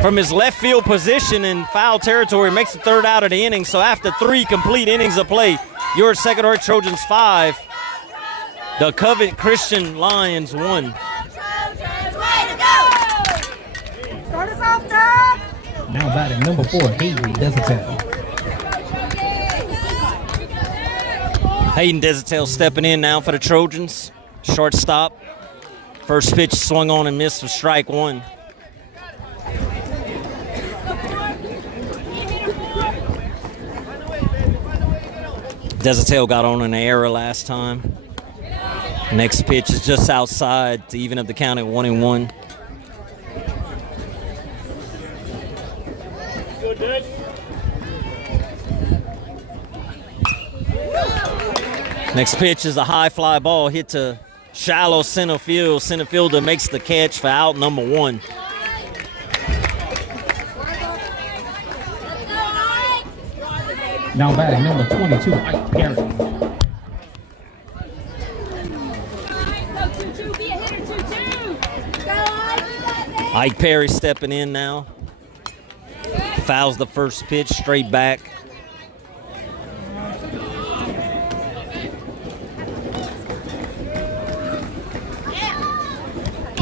from his left field position in foul territory, makes the 3rd out of the inning. So after 3 complete innings of play, your Second Trojans 5, the Covent Christian Lions 1. Start us off, Doug. Now batting number 4, Hayden Desautel. Hayden Desautel stepping in now for the Trojans. Shortstop. First pitch swung on and missed for strike 1. Desautel got on an error last time. Next pitch is just outside to even up the count at 1-1. Next pitch is a high fly ball hit to shallow center field. Center fielder makes the catch for out number 1. Now batting number 22, Ike Perry. Ike Perry stepping in now. Fouls the first pitch straight back.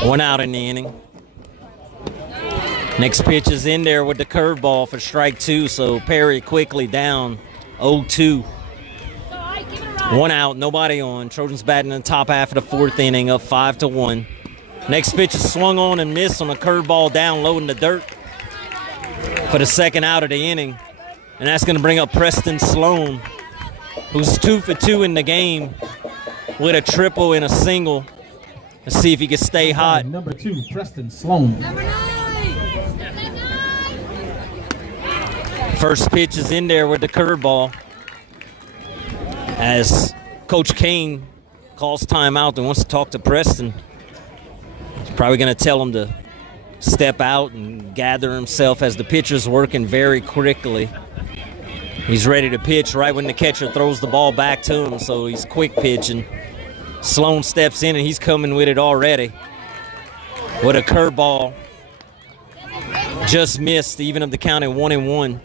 One out in the inning. Next pitch is in there with the curveball for strike 2, so Perry quickly down 0-2. 1 out, nobody on. Trojans batting in the top half of the 4th inning, up 5-1. Next pitch is swung on and missed on a curveball down low in the dirt for the 2nd out of the inning. And that's going to bring up Preston Sloan, who's 2 for 2 in the game with a triple and a single. Let's see if he can stay hot. Number 2, Preston Sloan. First pitch is in there with the curveball as Coach Kane calls timeout and wants to talk to Preston. He's probably going to tell him to step out and gather himself as the pitcher's working very quickly. He's ready to pitch right when the catcher throws the ball back to him, so he's quick pitching. Sloan steps in and he's coming with it already. With a curveball. Just missed, even up the count at 1-1.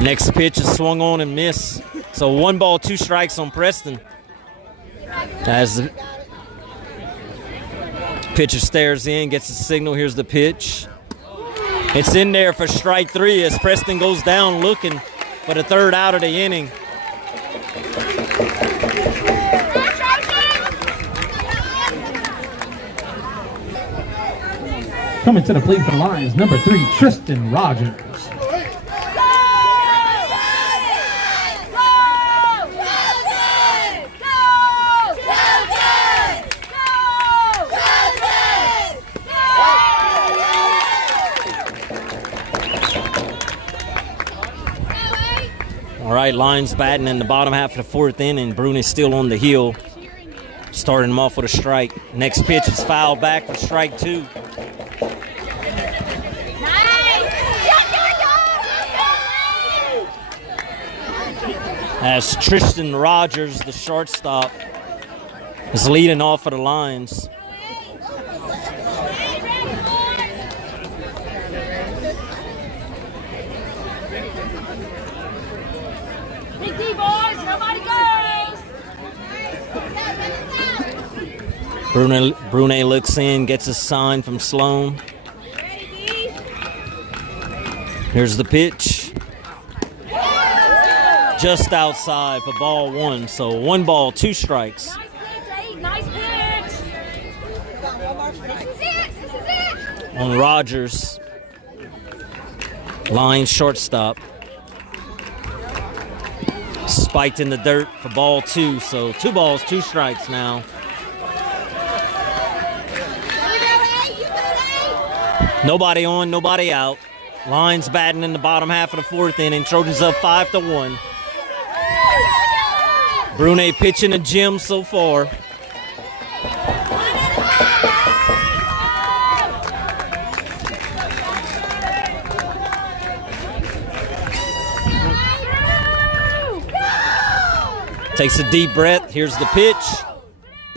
Next pitch is swung on and missed. So 1 ball, 2 strikes on Preston. As the pitcher stares in, gets the signal. Here's the pitch. It's in there for strike 3 as Preston goes down looking for the 3rd out of the inning. Coming to the plate for the Lions, number 3, Tristan Rogers. right, Lions batting in the bottom half of the fourth inning. Bruni's still on the heel. Starting him off with a strike. Next pitch is fouled back for strike 2. As Tristan Rogers, the shortstop, is leading off for the Lions. Big D, boys, nobody goes. Brune looks in, gets a sign from Sloan. Here's the pitch. Just outside for ball 1. So 1 ball, 2 strikes. Nice pitch, 8. Nice pitch. On Rogers. Line shortstop. Spiked in the dirt for ball 2. So 2 balls, 2 strikes now. Nobody on, nobody out. Lions batting in the bottom half of the fourth inning. Trojans up 5-1. Brune pitching a gem so far. Takes a deep breath. Here's the pitch.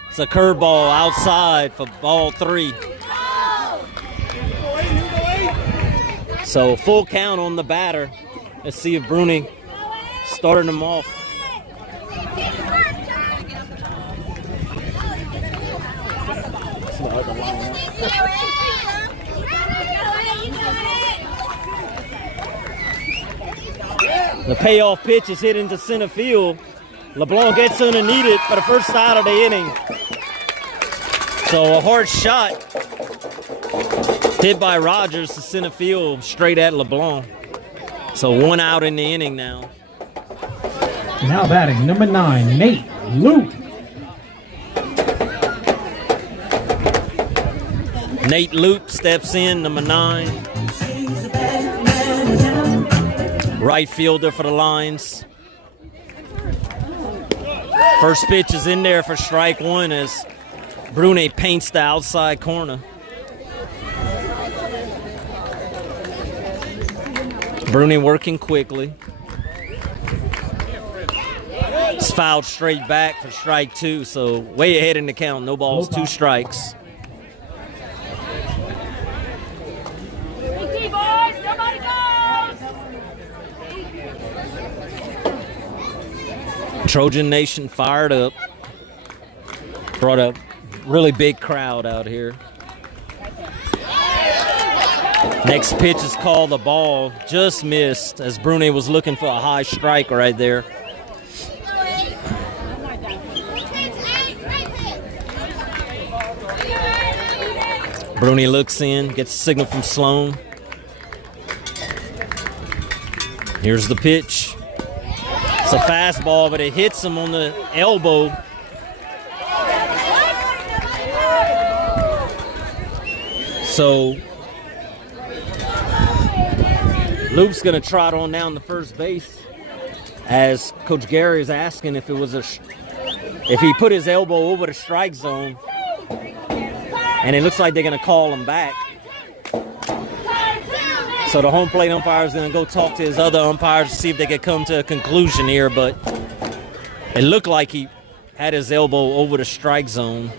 It's a curveball outside for ball 3. So full count on the batter. Let's see if Brune starting him off. The payoff pitch is hit into center field. LeBlanc gets underneath it for the first out of the inning. So a hard shot hit by Rogers to center field straight at LeBlanc. So 1 out in the inning now. Now batting number 9, Nate Luke. Nate Luke steps in, number 9. Right fielder for the Lions. First pitch is in there for strike 1 as Brune paints the outside corner. Brune working quickly. It's fouled straight back for strike 2, so way ahead in the count. No balls, 2 strikes. Big D, boys, nobody goes. Trojan Nation fired up. Brought a really big crowd out here. Next pitch is called the ball. Just missed as Brune was looking for a high strike right there. Brune looks in, gets a signal from Sloan. Here's the pitch. It's a fastball, but it hits him on the elbow. So Luke's gonna trot on down the first base as Coach Gary is asking if it was if he put his elbow over the strike zone, and it looks like they're gonna call him back. So the home plate umpire is gonna go talk to his other umpires to see if they can come to a conclusion here, but it looked like he had his elbow over the strike zone.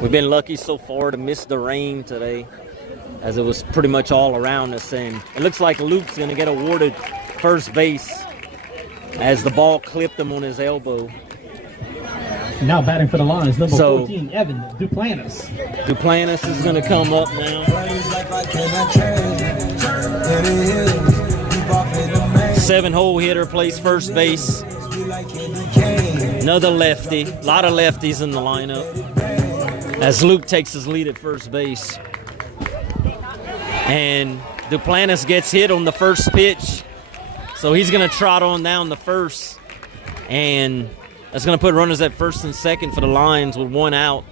We've been lucky so far to miss the rain today, as it was pretty much all around us, and it looks like Luke's gonna get awarded first base as the ball clipped him on his elbow. Now batting for the Lions, number 14, Evan Duplantis. Duplantis is gonna come up now. 7-hole hitter plays first base. Another lefty. A lot of lefties in the lineup as Luke takes his lead at first base. And Duplantis gets hit on the first pitch, so he's going to trot on down the first. And That's going to put runners at first and second for the Lions with 1 out.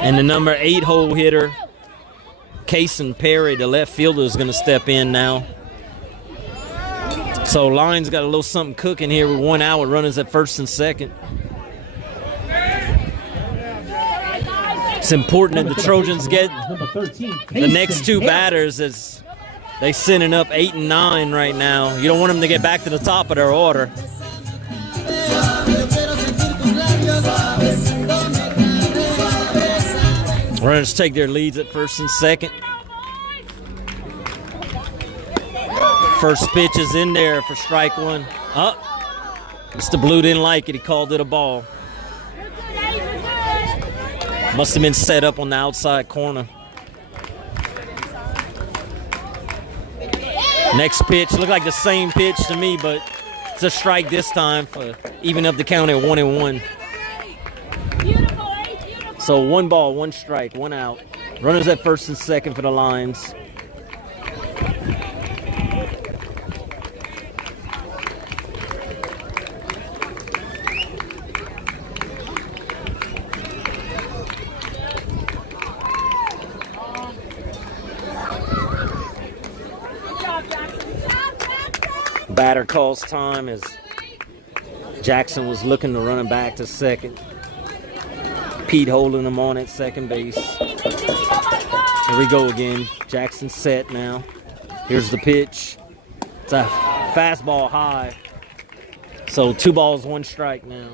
And the number 8 hole hitter, Kason Perry, the left fielder, is going to step in now. So Lions got a little something cooking here with 1 out with runners at first and second. It's important that the Trojans get the next 2 batters as they sending up 8 and 9 right now. You don't want them to get back to the top of their order. Runners take their leads at first and second. First pitch is in there for strike 1. Mr. Blue didn't like it. He called it a ball. Must have been set up on the outside corner. Next pitch looked like the same pitch to me, but it's a strike this time for even up the count at 1-1. So 1 ball, 1 strike, 1 out. Runners at first and second for the Lions. Batter calls time as Jackson was looking to run him back to second. Pete holding him on at second base. Here we go again. Jackson set now. Here's the pitch. It's a fastball high. So 2 balls, 1 strike now.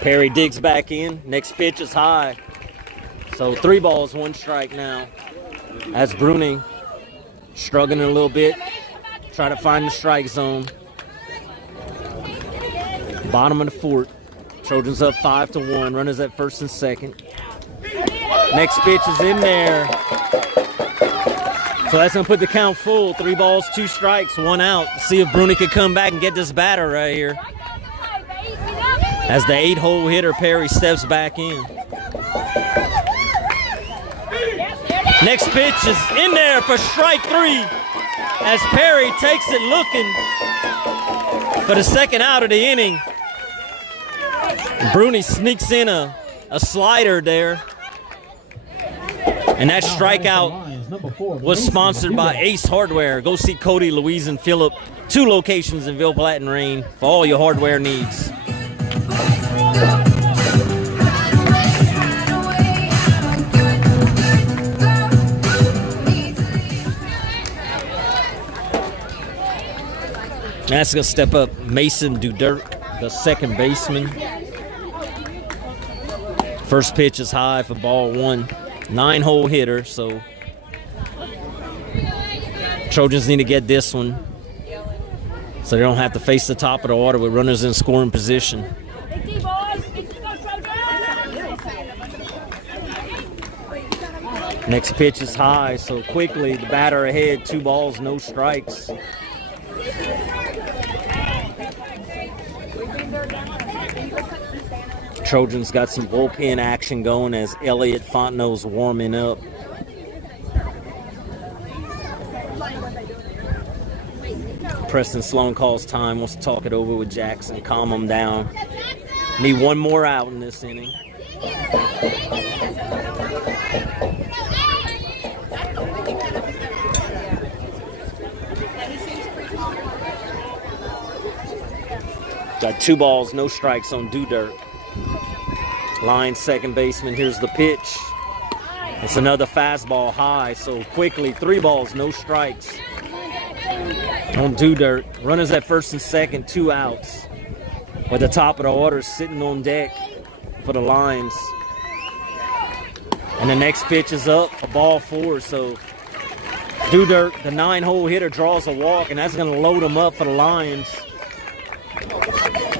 Perry digs back in. Next pitch is high. So 3 balls, 1 strike now. As Bruni struggling a little bit. Try to find the strike zone. Bottom of the 4th. Trojans up 5-1. Runners at first and second. Next pitch is in there. So that's going to put the count full. 3 balls, 2 strikes, 1 out. See if Bruni could come back and get this batter right here. As the 8 hole hitter, Perry, steps back in. Next pitch is in there for strike 3. As Perry takes it looking for the second out of the inning. Bruni sneaks in a slider there. And that strikeout was sponsored by Ace Hardware. Go see Cody, Louise, and Phillip. 2 locations in Ville Platte and Rain for all your hardware needs. That's going to step up Mason Dudert, the second baseman. First pitch is high for ball 1. 9 hole hitter, so Trojans need to get this one so they don't have to face the top of the order with runners in scoring position. Next pitch is high, so quickly the batter ahead, 2 balls, no strikes. Trojans got some bullpen action going as Elliott Fontenot's warming up. Preston Sloan calls time, wants to talk it over with Jackson, calm him down. Need 1 more out in this inning. Got 2 balls, no strikes on Dudert. Line second baseman, here's the pitch. It's another fastball high, so quickly 3 balls, no strikes on Dudert. Runners at first and second, 2 outs. With the top of the order sitting on deck for the Lions. And the next pitch is up for ball 4, so Dudert, the 9 hole hitter, draws a walk, and that's going to load him up for the Lions.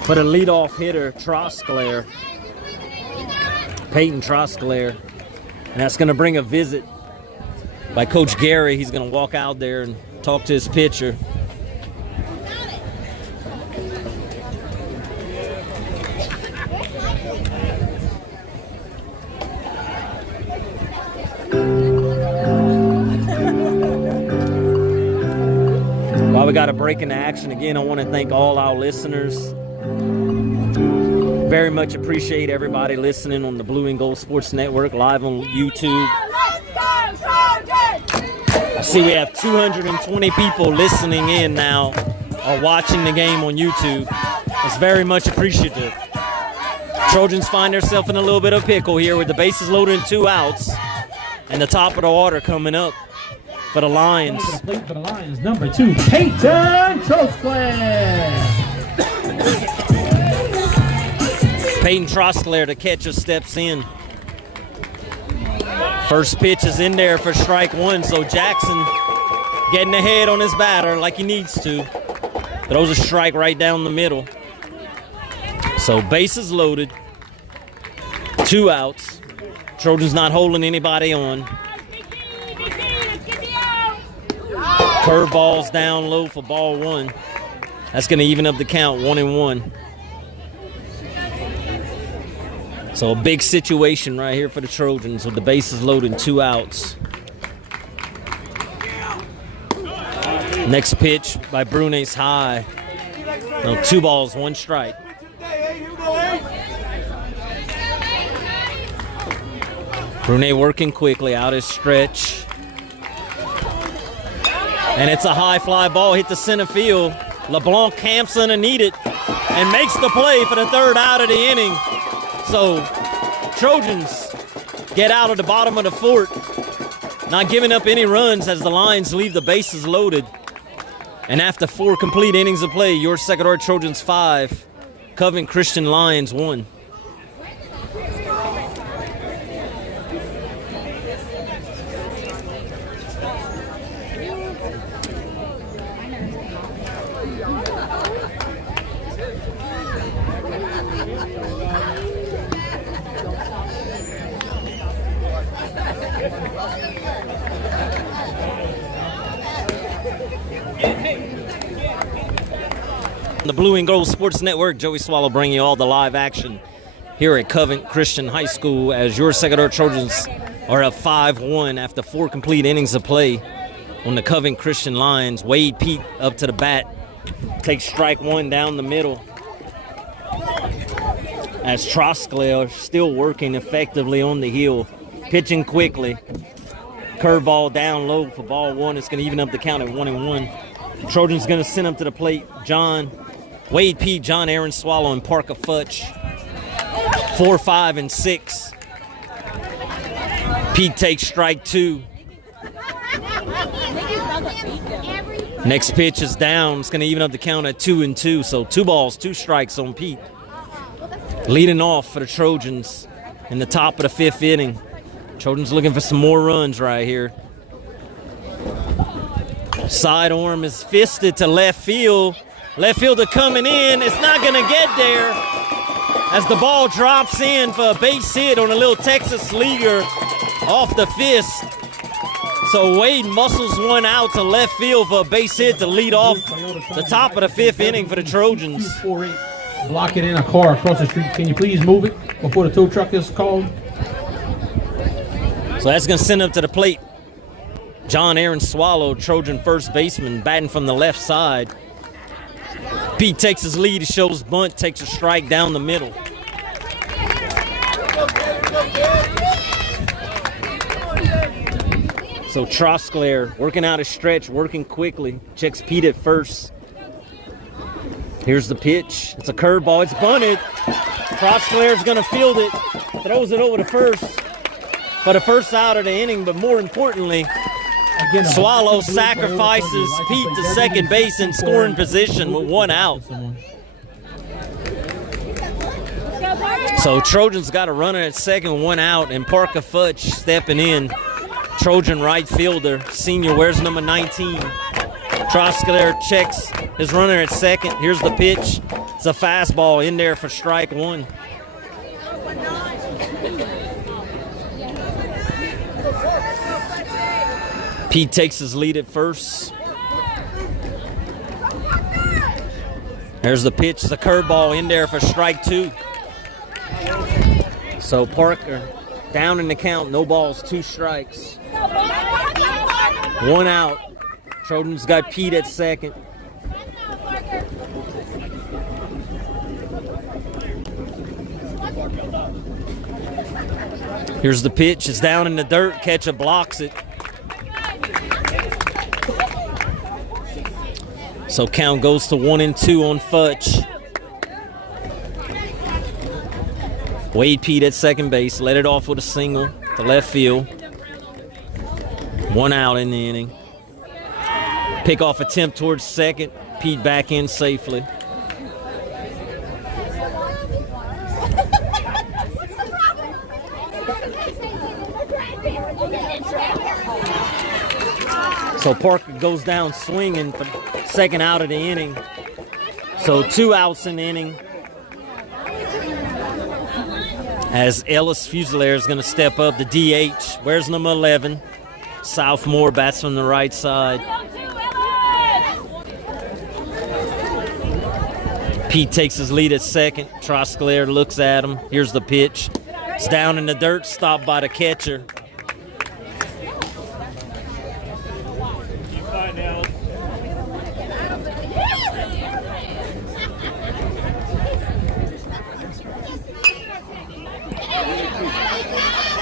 For the leadoff hitter, Trosclair. Peyton Trosclair. And that's going to bring a visit by Coach Gary. He's going to walk out there and talk to his pitcher. We got a break in the action. Again, I want to thank all our listeners. Very much appreciate everybody listening on the Blue and Gold Sports Network, live on YouTube. I see we have 220 people listening in now or watching the game on YouTube. It's very much appreciative. Trojans find themselves in a little bit of pickle here with the bases loaded and 2 outs. And the top of the order coming up for the Lions. For the Lions, number 2, Peyton Trosclair. Peyton Trosclair, the catcher, steps in. First pitch is in there for strike 1, so Jackson getting ahead on his batter like he needs to. Throws a strike right down the middle. So bases loaded, 2 outs. Trojans not holding anybody on. Curveballs down low for ball 1. That's going to even up the count, 1-1. So a big situation right here for the Trojans with the bases loaded and 2 outs. Next pitch by Brune's high. No, 2 balls, 1 strike. Brune working quickly out his stretch. And it's a high fly ball, hit the center field. LeBlanc camps underneath it and makes the play for the 3rd out of the inning. So Trojans get out of the bottom of the 4th, not giving up any runs as the Lions leave the bases loaded. And after 4 complete innings of play, your Second Trojans 5, Covent Christian Lions 1. The Blue and Gold Sports Network, Joey Swallow bringing you all the live action here at Covent Christian High School as your Second Trojans are up 5-1 after 4 complete innings of play on the Covent Christian Lions. Wade Pete up to the bat, takes strike 1 down the middle. As Trosclair still working effectively on the hill, pitching quickly. Curveball down low for ball 1. It's going to even up the count at 1-1. Trojans going to send him to the plate. Wade Pete, John Aaron Swallow, and Parker Futch. 4, 5, and 6. Pete takes strike 2. Next pitch is down. It's going to even up the count at 2-2. So 2 balls, 2 strikes on Pete. Leading off for the Trojans in the top of the 5th inning. Trojans looking for some more runs right here. Side arm is fisted to left field. Left fielder coming in. It's not going to get there as the ball drops in for a base hit on a little Texas leaguer off the fist. So Wade muscles 1 out to left field for a base hit to lead off the top of the 5th inning for the Trojans. Blocking in a car across the street. Can you please move it before the tow truck is called? So that's going to send up to the plate. John Aaron Swallow, Trojan first baseman, batting from the left side. Pete takes his lead, he shows bunt, takes a strike down the middle. So Trosclair working out his stretch, working quickly, checks Pete at first. Here's the pitch. It's a curveball, it's bunted. Trosclair's gonna field it, throws it over to first for the 1st out of the inning, but more importantly, Swallow sacrifices Pete to second base in scoring position with 1 out. So Trojans got a runner at second, 1 out, and Parker Futch stepping in. Trojan right fielder, senior, wears number 19. Trosclair checks his runner at second. Here's the pitch. It's a fastball in there for strike 1. Pete takes his lead at first. There's the pitch. It's a curveball in there for strike 2. So Parker down in the count. No balls, 2 strikes. 1 out. Trojans got Pete at second. Here's the pitch. It's down in the dirt. Catcher blocks it. So count goes to 1-2 on Futch. Wade Pete at second base. Let it off with a single to left field. 1 out in the inning. Pickoff attempt towards second. Pete back in safely. So Parker goes down swinging for second out of the inning. So 2 outs in the inning. As Ellis Fusilier is going to step up, the DH. Where's number 11? Southmore bats from the right side. Pete takes his lead at second. Trosclair looks at him. Here's the pitch. It's down in the dirt, stopped by the catcher.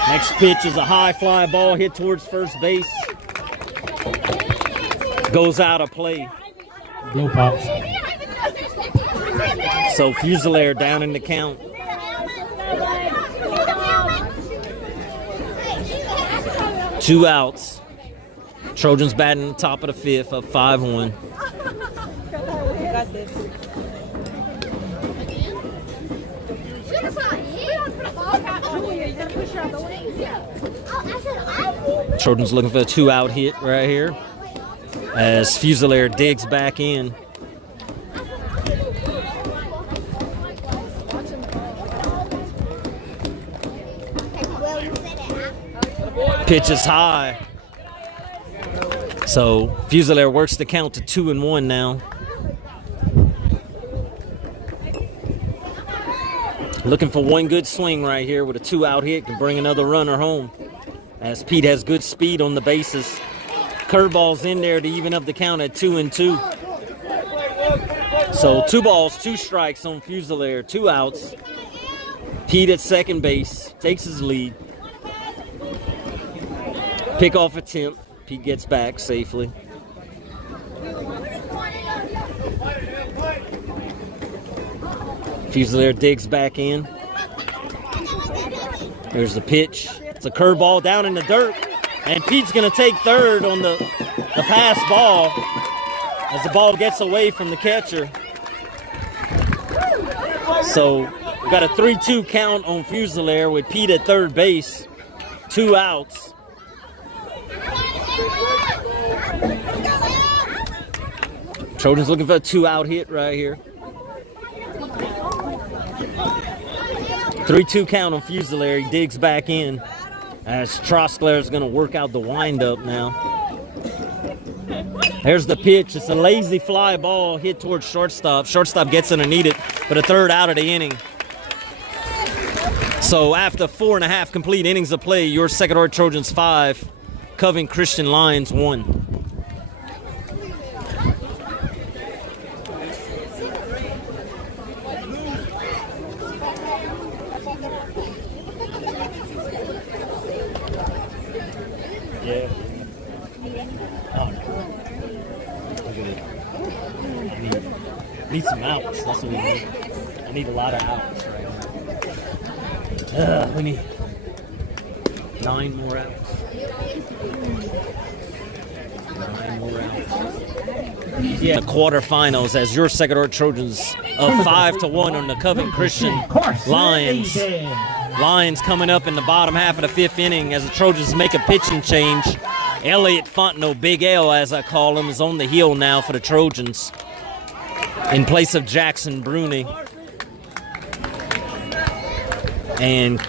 Next pitch is a high fly ball hit towards first base. Goes out of play. Blow pops. So Fusilier down in the count. Two outs. Trojans batting the top of the fifth, up 5-1. Trojans looking for a 2-out hit right here as Fusilier digs back in. Pitch is high. So Fusilier works the count to 2-1 now. Looking for one good swing right here with a 2-out hit, can bring another runner home. As Pete has good speed on the bases. Curveball's in there to even up the count at 2-2. So 2 balls, 2 strikes on Fusilier, 2 outs. Pete at second base, takes his lead. Pickoff attempt, Pete gets back safely. Fusilier digs back in. There's the pitch. It's a curveball down in the dirt. And Pete's going to take third on the pass ball as the ball gets away from the catcher. So we got a 3-2 count on Fusilier with Pete at third base. 2 outs. Trojans looking for a 2-out hit right here. 3-2 count on Fusilier. He digs back in as Trosclair is going to work out the windup now. There's the pitch. It's a lazy fly ball hit towards shortstop. Shortstop gets underneath it for the 3rd out of the inning. So after 4.5 complete innings of play, your Second Order Trojans 5, Covent Christian Lions 1. Yeah. Oh, no. Look at it. I need some outs. That's what we need. I need a lot of outs right now. We need 9 more outs. 9 more outs. Yeah, the quarterfinals as your Second Order Trojans of 5-1 on the Covent Christian Lions. Lions coming up in the bottom half of the 5th inning as the Trojans make a pitching change. Elliot Fontenot, Big L as I call him, is on the hill now for the Trojans in place of Jackson Bruni. And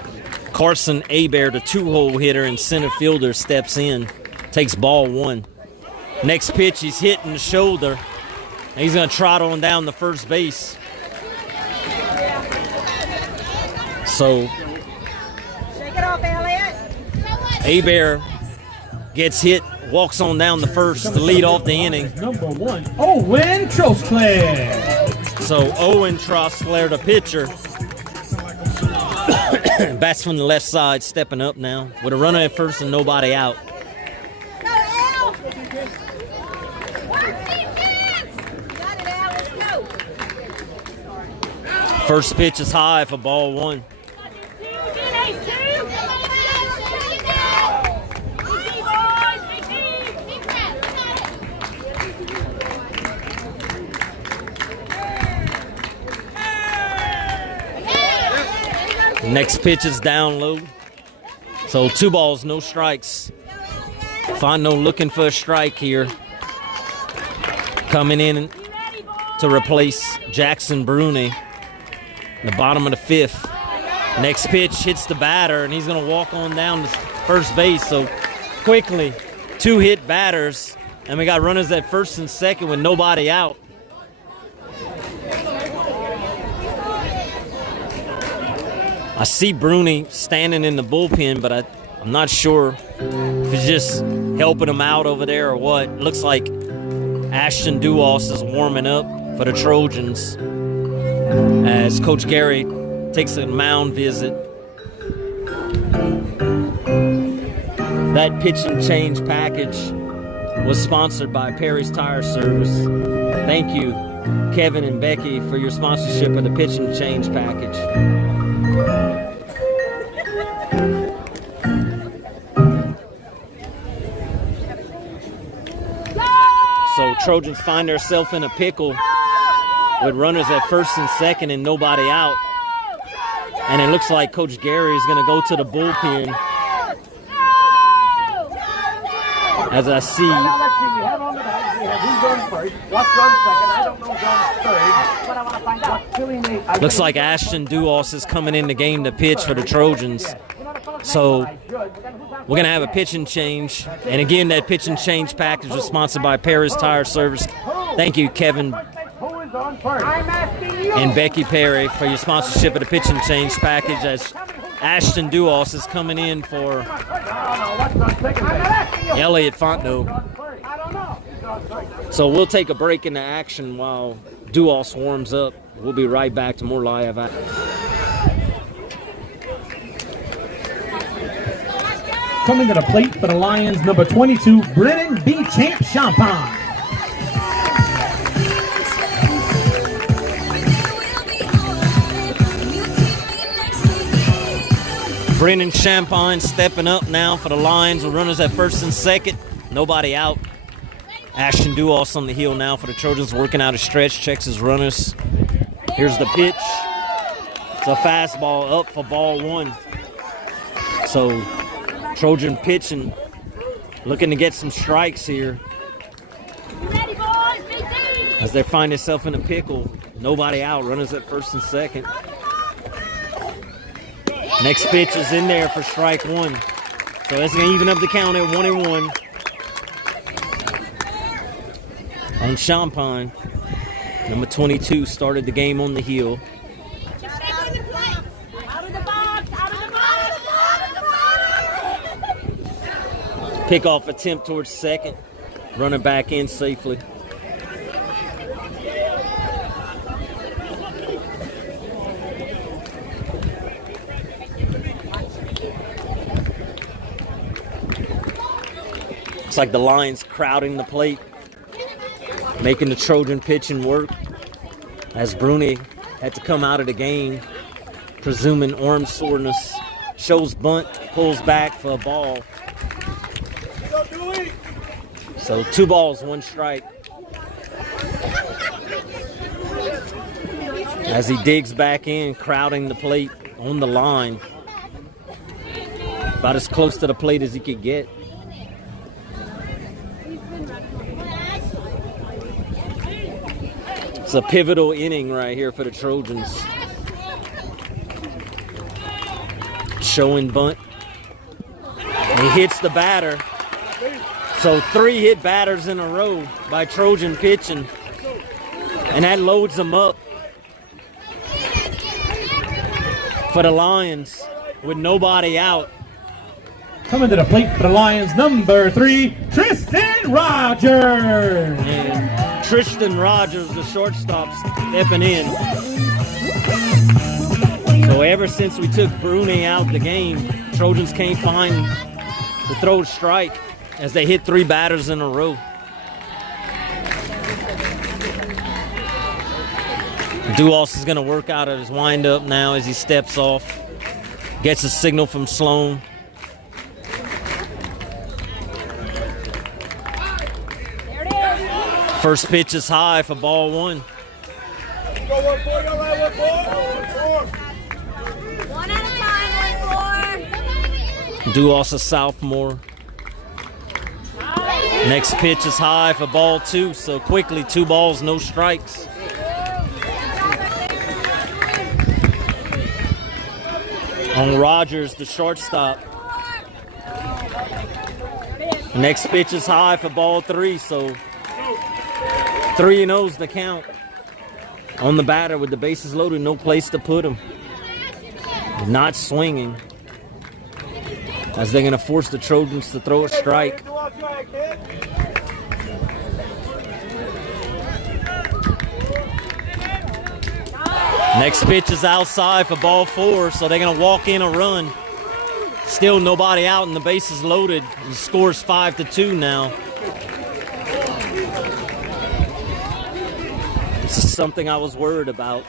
Carson Abair, the 2-hole hitter and center fielder, steps in, takes ball 1. Next pitch, he's hitting the shoulder. And he's going to trot on down the first base. So Abair gets hit, walks on down the first to lead off the inning. Number 1, Owen Trosclair. So Owen Trosclair, the pitcher. Bats from the left side stepping up now with a runner at first and nobody out. Go, Al! Got it, Al. Let's go. First pitch is high for ball one. Next pitch is down low. So 2 balls, no strikes. Fondo looking for a strike here. Coming in to replace Jackson Bruni. The bottom of the 5th. Next pitch hits the batter, and he's going to walk on down to first base. So quickly, 2 hit batters, and we got runners at first and second with nobody out. I see Bruni standing in the bullpen, but I'm not sure if he's just helping him out over there or what. It looks like Ashton Duos is warming up for the Trojans as Coach Gary takes a mound visit. That pitch and change package was sponsored by Perry's Tire Service. Thank you, Kevin and Becky, for your sponsorship of the pitch and change package. So Trojans find themselves in a pickle with runners at first and second and nobody out. And it looks like Coach Gary is going to go to the bullpen. As I see, looks like Ashton Duos is coming in the game to pitch for the Trojans. So we're going to have a pitch and change. And again, that pitch and change package was sponsored by Paris Tire Service. Thank you, Kevin and Becky Perry, for your sponsorship of the pitch and change package, as Ashton Duos is coming in for Elliot Fontenot. So we'll take a break in the action while Duos warms up. We'll be right back to more live action. Coming to the plate for the Lions, number 22, Brennan B. Champ Champagne. Brennan Champagne stepping up now for the Lions with runners at first and second. Nobody out. Ashton Duos on the heel now for the Trojans, working out a stretch, checks his runners. Here's the pitch. It's a fastball up for ball one. So Trojan pitching, looking to get some strikes here as they find themselves in a pickle. Nobody out, runners at first and second. Next pitch is in there for strike one. So that's going to even up the count at 1-1 on Champagne. Number 22 started the game on the heel. Pickoff attempt towards second. Running back in safely. Looks like the Lions crowding the plate, making the Trojan pitching work, as Bruni had to come out of the game, presuming arm soreness. Shows bunt, pulls back for a ball. So 2 balls, 1 strike. As he digs back in, crowding the plate on the line. About as close to the plate as he could get. It's a pivotal inning right here for the Trojans. Showing bunt. And he hits the batter. So 3 hit batters in a row by Trojan pitching. And that loads them up for the Lions with nobody out. Coming to the plate for the Lions, number 3, Tristan Rogers. And Tristan Rogers, the shortstop, stepping in. So ever since we took Bruni out the game, Trojans can't find the throw strike as they hit 3 batters in a row. Duos is going to work out of his windup now as he steps off. Gets a signal from Sloan. First pitch is high for ball 1. One at a time, Duos a sophomore. Next pitch is high for ball 2. So quickly, 2 balls, no strikes. On Rogers, the shortstop. Next pitch is high for ball 3, so 3-0's the count. On the batter with the bases loaded, no place to put him. Not swinging, as they're going to force the Trojans to throw a strike. Next pitch is outside for ball 4, so they're going to walk in a run. Still nobody out and the bases loaded. The score's 5-2 now. This is something I was worried about,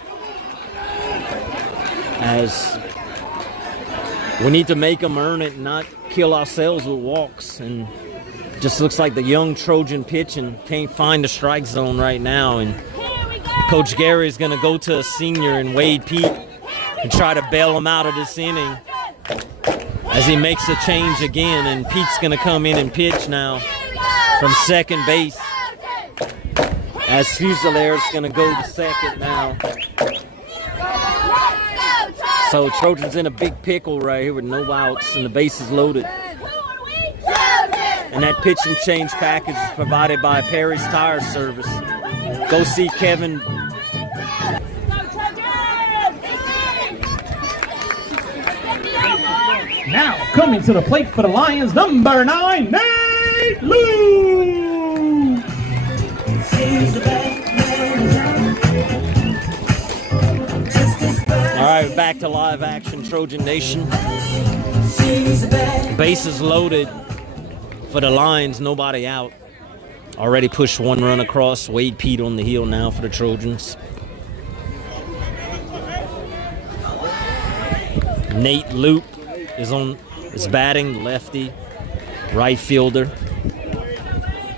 as we need to make them earn it and not kill ourselves with walks. And just looks like the young Trojan pitching can't find the strike zone right now. And Coach Gary is going to go to a senior in Wade Pete and try to bail him out of this inning as he makes a change again. And Pete's going to come in and pitch now from second base, as Fusilaire's going to go to second now. So Trojans in a big pickle right here with no outs and the bases loaded. And that pitch and change package is provided by Perry's Tire Service. Go see Kevin. Now coming to the plate for the Lions, number 9, Nate Lou. All right, back to live action, Trojan Nation. Bases loaded for the Lions, nobody out. Already pushed 1 run across. Wade Pete on the heel now for the Trojans. Nate Loop is batting, lefty, right fielder.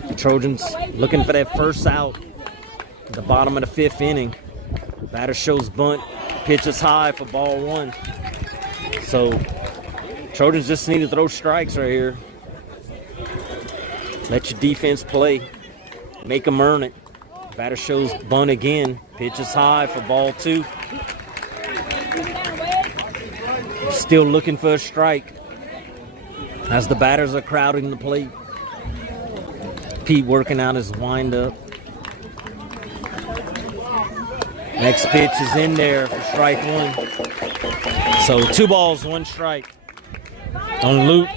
The Trojans looking for that first out at the bottom of the 5th inning. Batter shows bunt, pitch is high for ball 1. So Trojans just need to throw strikes right here. Let your defense play. Make them earn it. Batter shows bunt again. Pitch is high for ball 2. Still looking for a strike as the batters are crowding the plate. Pete working out his windup. Next pitch is in there for strike 1. So 2 balls, 1 strike on Loop.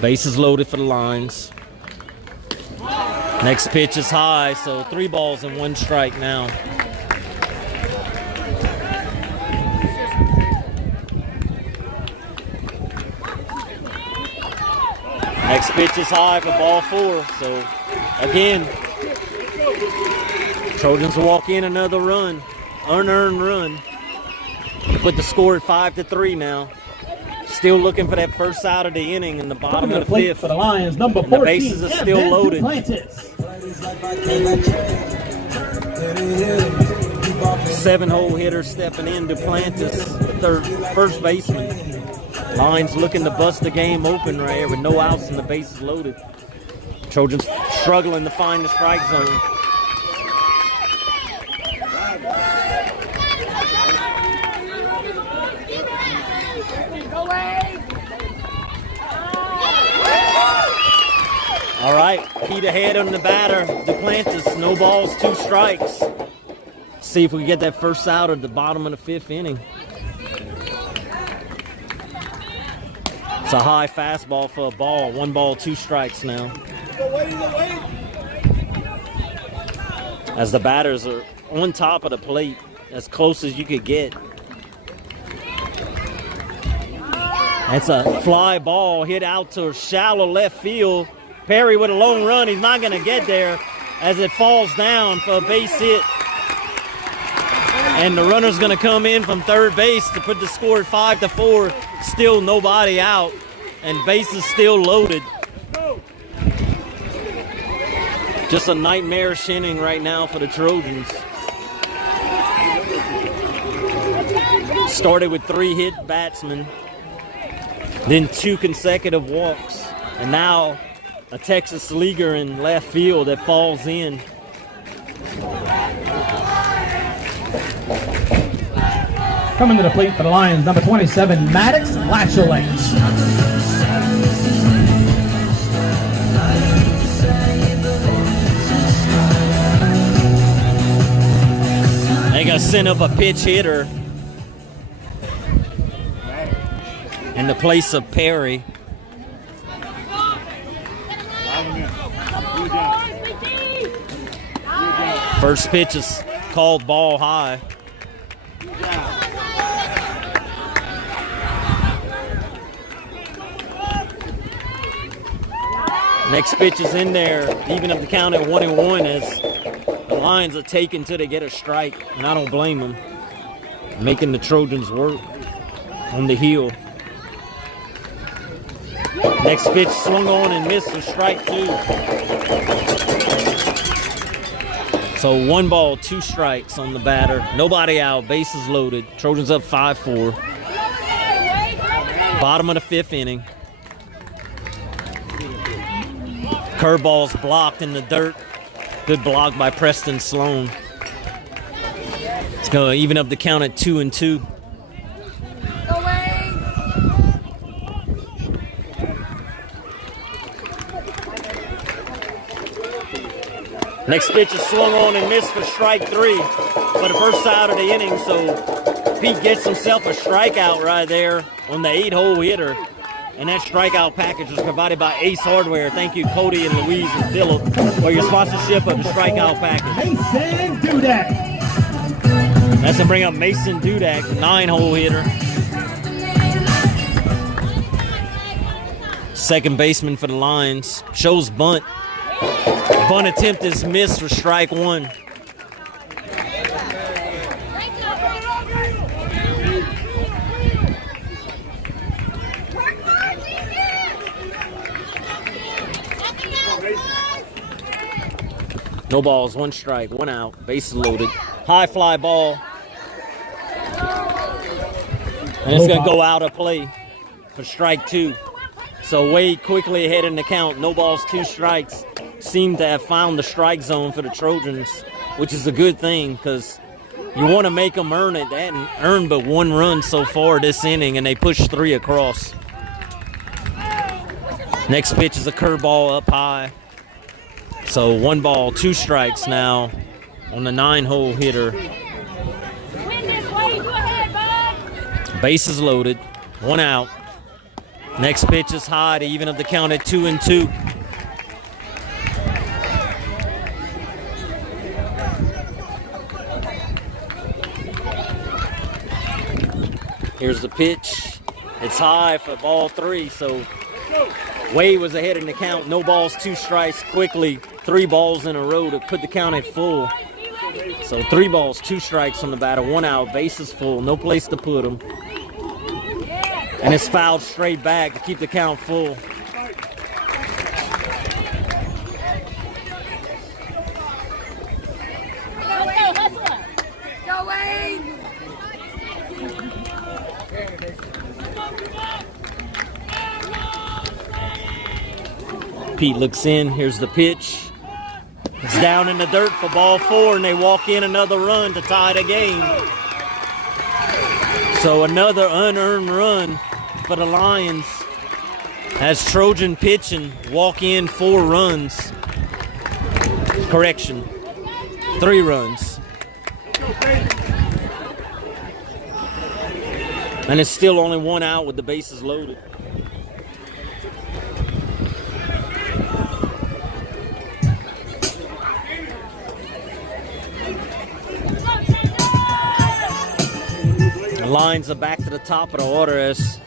Bases loaded for the Lions. Next pitch is high, so 3 balls and 1 strike now. Next pitch is high for ball 4. So again, Trojans will walk in another run, unearned run. Put the score at 5-3 now. Still looking for that first out of the inning in the bottom of the 5th. For the Lions, number 14, the bases are still loaded. Duplantis. 7-hole hitter stepping in, Duplantis, the first baseman. Lions looking to bust the game open right here with no outs and the bases loaded. Trojans struggling to find the strike zone. All right, Pete ahead on the batter. Duplantis, no balls, 2 strikes. See if we can get that first out at the bottom of the 5th inning. It's a high fastball for a ball. 1 ball, 2 strikes now. As the batters are on top of the plate, as close as you could get. That's a fly ball hit out to shallow left field. Perry with a long run. He's not going to get there as it falls down for a base hit. And the runner's going to come in from third base to put the score at 5-4. Still nobody out, and bases still loaded. Just a nightmarish inning right now for the Trojans. Started with 3 hit batsmen, then 2 consecutive walks, and now a Texas leaguer in left field that falls in. Coming to the plate for the Lions, number 27, Maddox Latchley. They got to send up a pitch hitter in the place of Perry. First pitch is called ball high. Next pitch is in there, even up the count at 1-1 as the Lions are taken till they get a strike, and I don't blame them. Making the Trojans work on the heel. Next pitch swung on and missed for strike 2. So 1 ball, 2 strikes on the batter. Nobody out, bases loaded. Trojans up 5-4. Bottom of the 5th inning. Curveball's blocked in the dirt. Good block by Preston Sloan. It's going to even up the count at 2-2. Next pitch is swung on and missed for strike 3 for the first out of the inning. So Pete gets himself a strikeout right there on the 8-hole hitter. And that strikeout package was provided by Ace Hardware. Thank you, Cody and Louise and Phillip, for your sponsorship of the strikeout package. Mason Dudek. That's to bring up Mason Dudek, 9-hole hitter. Second baseman for the Lions. Shows bunt. Bunt attempt is missed for strike 1. No balls, 1 strike, 1 out, bases loaded. High fly ball. And it's going to go out of play for strike 2. So Wade quickly ahead in the count. No balls, 2 strikes. Seem to have found the strike zone for the Trojans, which is a good thing because you want to make them earn it. They hadn't earned but 1 run so far this inning, and they pushed 3 across. Next pitch is a curveball up high. So 1 ball, 2 strikes now on the 9-hole hitter. Bases loaded, 1 out. Next pitch is high to even up the count at 2-2. Here's the pitch. It's high for ball 3, so Wade was ahead in the count. No balls, 2 strikes quickly. 3 balls in a row to put the count at full. So 3 balls, 2 strikes on the batter, 1 out, bases full, no place to put them. And it's fouled straight back to keep the count full. Go, Wade! Pete looks in. Here's the pitch. It's down in the dirt for ball 4, and they walk in another run to tie the game. So another unearned run for the Lions as Trojan pitching walk in 4 runs. Correction, 3 runs. And it's still only 1 out with the bases loaded. Lions are back to the top of the order as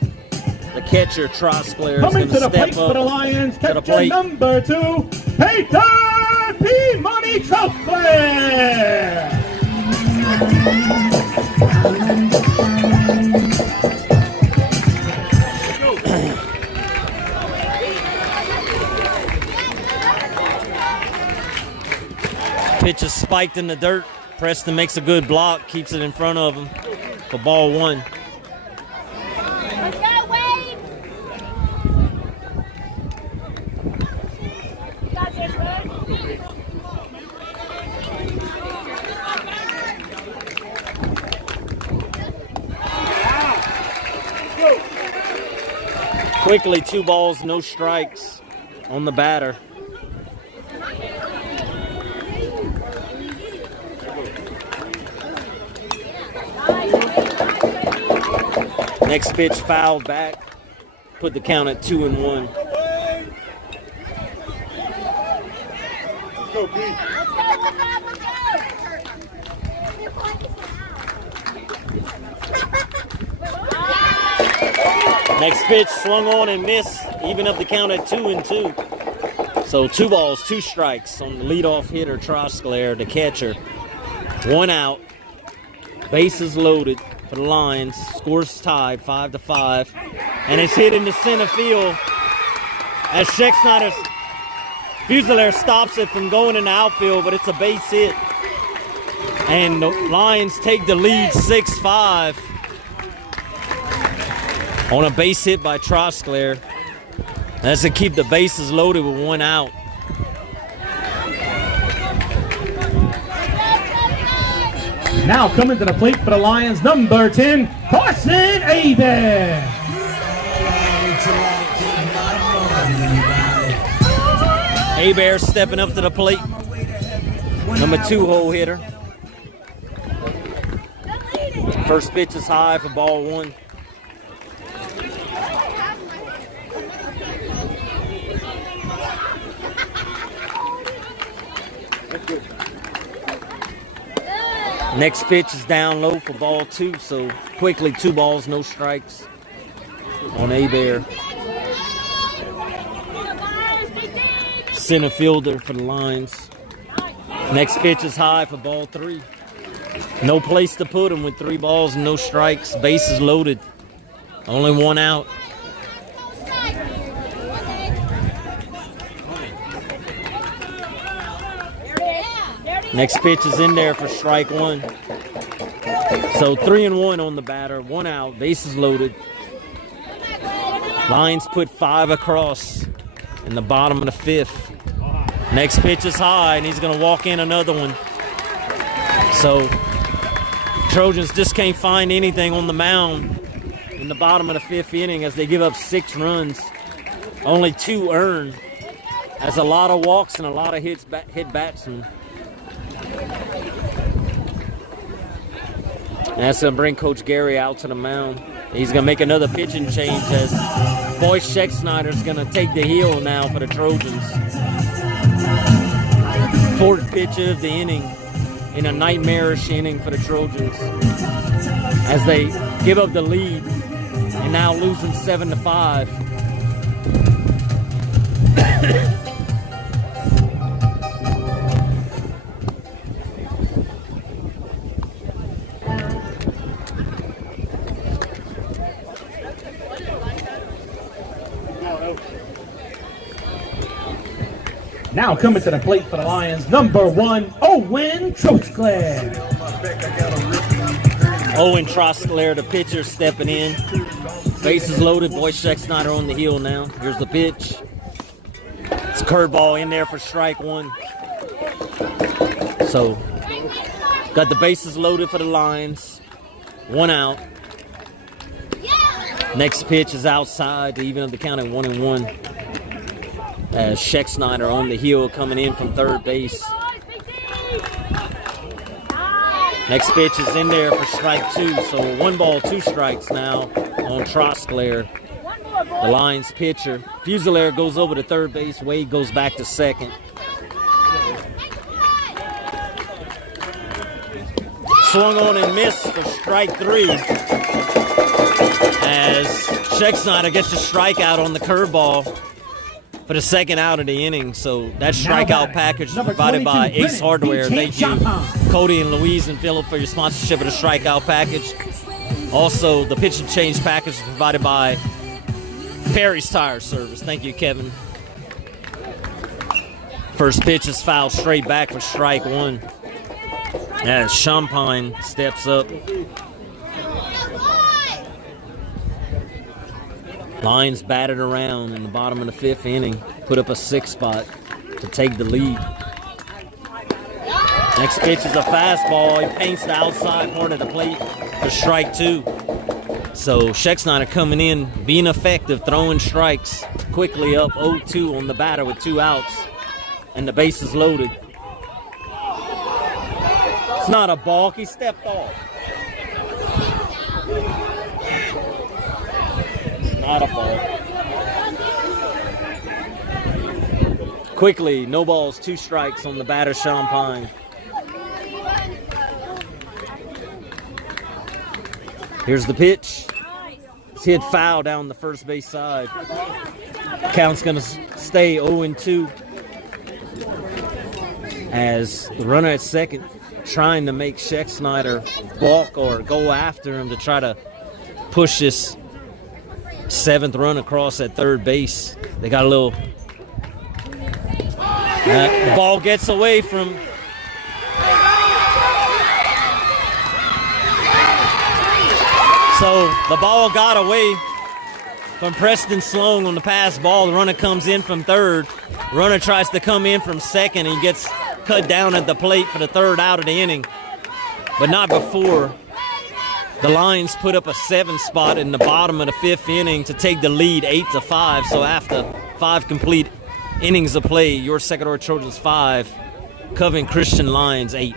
the catcher, Trosclair, is Coming going to to the plate step for the up Lions, to the catcher plate. number 2, Peter P-Money Trosclair. Pitch is spiked in the dirt. Preston makes a good block, keeps it in front of him for ball 1. Let's go, Wade. You got this, bud. Quickly, 2 balls, no strikes on the batter. Next pitch fouled back, put the count at 2-1. Next pitch swung on and missed, even up the count at 2-2. So 2 balls, 2 strikes on the leadoff hitter, Trosclair, the catcher. 1 out, bases loaded for the Lions. Scores tied 5-5, and it's hit into center field as Scheckschneider's Fusilier stops it from going in the outfield, but it's a base hit. And the Lions take the lead 6-5 on a base hit by Trosclair. That's to keep the bases loaded with 1 out. Now coming to the plate for the Lions, number 10, Carson Aben. Hebert stepping up to the plate. Number 2 hole hitter. First pitch is high for ball 1. Next pitch is down low for ball 2, so quickly 2 balls, no strikes on Hebert. Center fielder for the Lions. Next pitch is high for ball 3. No place to put him with 3 balls and no strikes. Bases loaded. Only 1 out. Next pitch is in there for strike 1. So 3-1 on the batter, 1 out, bases loaded. Lions put 5 across in the bottom of the 5th. Next pitch is high, and he's going to walk in another one. So Trojans just can't find anything on the mound in the bottom of the 5th inning as they give up 6 runs. Only 2 earned. That's a lot of walks and a lot of hit batsmen. That's going to bring Coach Gary out to the mound. He's going to make another pitching change as Boyce Scheckschneider's going to take the heel now for the Trojans. 4th pitch of the inning in a nightmarish inning for the Trojans as they give up the lead and now losing 7-5. Now coming to the plate for the Lions, number 1, Owen Trosclair. Owen Trosclair, the pitcher, stepping in. Bases loaded. Boyce Scheckschneider on the heel now. Here's the pitch. It's a curveball in there for strike 1. So, got the bases loaded for the Lions. 1 out. Next pitch is outside to even up the count at 1-1. As Scheckschneider on the heel coming in from third base. Next pitch is in there for strike 2. So 1 ball, 2 strikes now on Trosclair, the Lions pitcher. Fusilier goes over to third base. Wade goes back to second. Swung on and missed for strike 3. Scheck gets a strikeout on the curveball for the second out of the inning. So that strikeout package is provided by Ace Hardware. Thank you, Cody and Louise and Philip, for your sponsorship of the strikeout package. Also, the pitch and change package is provided by Perry's Tire Service. Thank you, Kevin. First pitch is fouled straight back for strike one. As Champagne steps up. Lions batted around in the bottom of the fifth inning, put up a 6 spot to take the lead. Next pitch is a fastball. He paints the outside part of the plate for strike two. So Scheck coming in, being effective, throwing strikes, quickly up 0-2 on the batter with 2 outs, and the base is loaded. It's not a balk, he stepped off. Not a ball. Quickly, no balls, 2 strikes on the batter, Champagne. Here's the pitch. It's hit foul down the first base side. Count's going to stay 0-2 as the runner at second trying to make Scheck balk or go after him to try to push this 7th run across at third base. They got a little... the ball gets away from... So the ball got away from Preston Sloan on the pass ball. The runner comes in from third. The runner tries to come in from second. He gets cut down at the plate for the 3rd out of the inning. But not before the Lions put up a 7 spot in the bottom of the 5th inning to take the lead 8-5. So after 5 complete innings of play, your Secondary Trojans 5, Covent Christian Lions 8.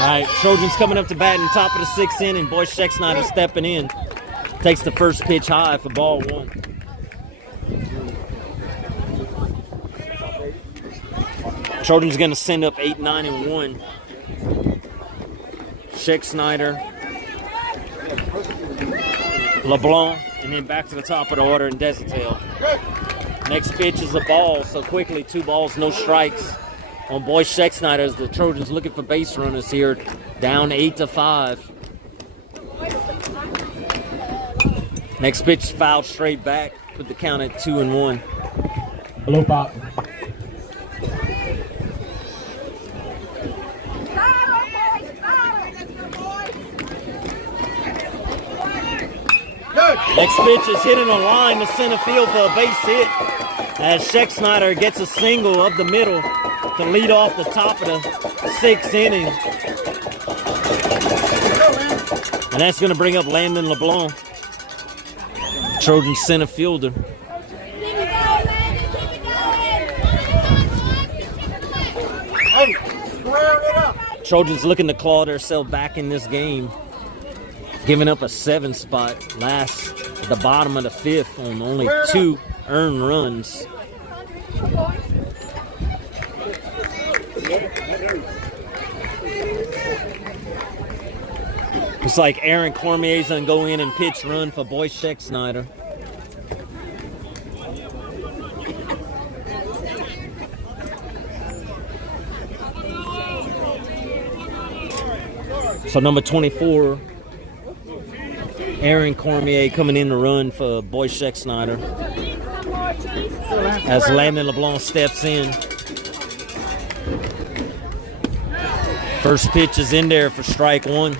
All right, Trojans coming up to bat in top of the 6th inning. Boy Scheck stepping in. Takes the first pitch high for ball 1. Trojans going to send up 8, 9, and 1. Scheck, LeBlanc, and then back to the top of the order in Desertail. Next pitch is a ball, so quickly 2 balls, no strikes on Boy Scheck as the Trojans looking for base runners here, down 8-5. Next pitch fouled straight back, put the count at 2-1. Hello, Pop. Next pitch is hitting a line to center field for a base hit as Scheck gets a single up the middle to lead off the top of the 6th inning. And that's going to bring up Landon LeBlanc, Trojan center fielder. Trojans looking to claw themselves back in this game, giving up a 7 spot last at the bottom of the 5th on only 2 earned runs. Looks like Aaron Cormier's gonna go in and pitch run for Boy Scheck. So number 24, Aaron Cormier coming in to run for Boy Scheck as Landon LeBlanc steps in. First pitch is in there for strike 1.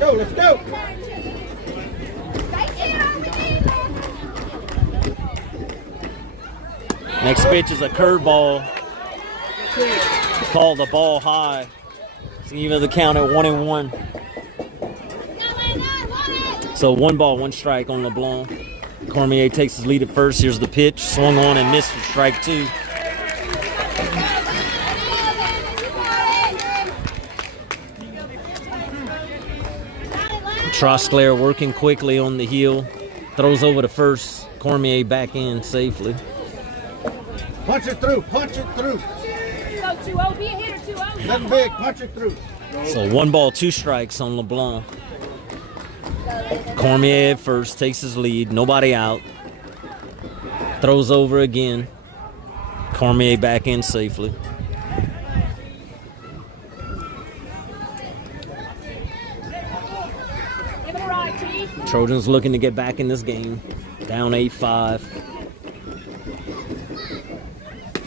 Let's go. Next pitch is a curveball. Call the ball high. So even the count at 1-1. So 1 ball, 1 strike on LeBlanc. Cormier takes his lead at first. Here's the pitch. Swung on and missed for strike 2. Trosclair working quickly on the heel. Throws over to first. Cormier back in safely. Punch it through. Punch it through. Go 2-0. Be a hitter 2-0. Nothing big. Punch it through. So 1 ball, 2 strikes on LeBlanc. Cormier at first, takes his lead. Nobody out. Throws over again. Cormier back in safely. Give it a ride, Chief. Trojans looking to get back in this game. Down 8-5.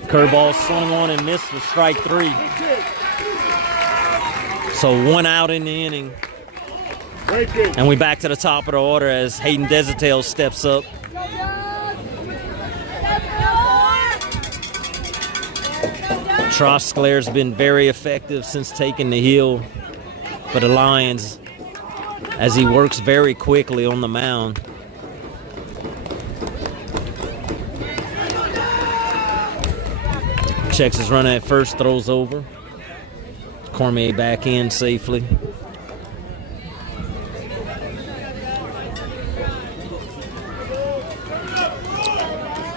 Curveball swung on and missed for strike 3. So 1 out in the inning. And we back to the top of the order as Hayden Desitail steps up. Trosclair's been very effective since taking the heel for the Lions as he works very quickly on the mound. Checks his runner at first, throws over. Cormier back in safely.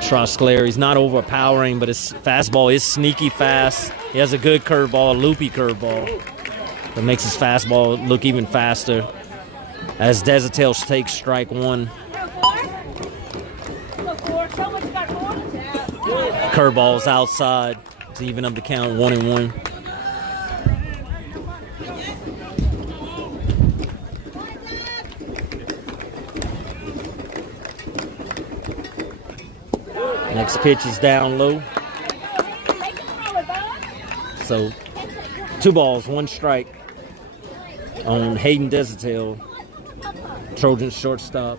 Trosclair, he's not overpowering, but his fastball is sneaky fast. He has a good curveball, a loopy curveball that makes his fastball look even faster as Desitail takes strike 1. Curveball's outside to even up the count 1-1. Next pitch is down low. So 2 balls, 1 strike on Hayden Desitail, Trojan shortstop.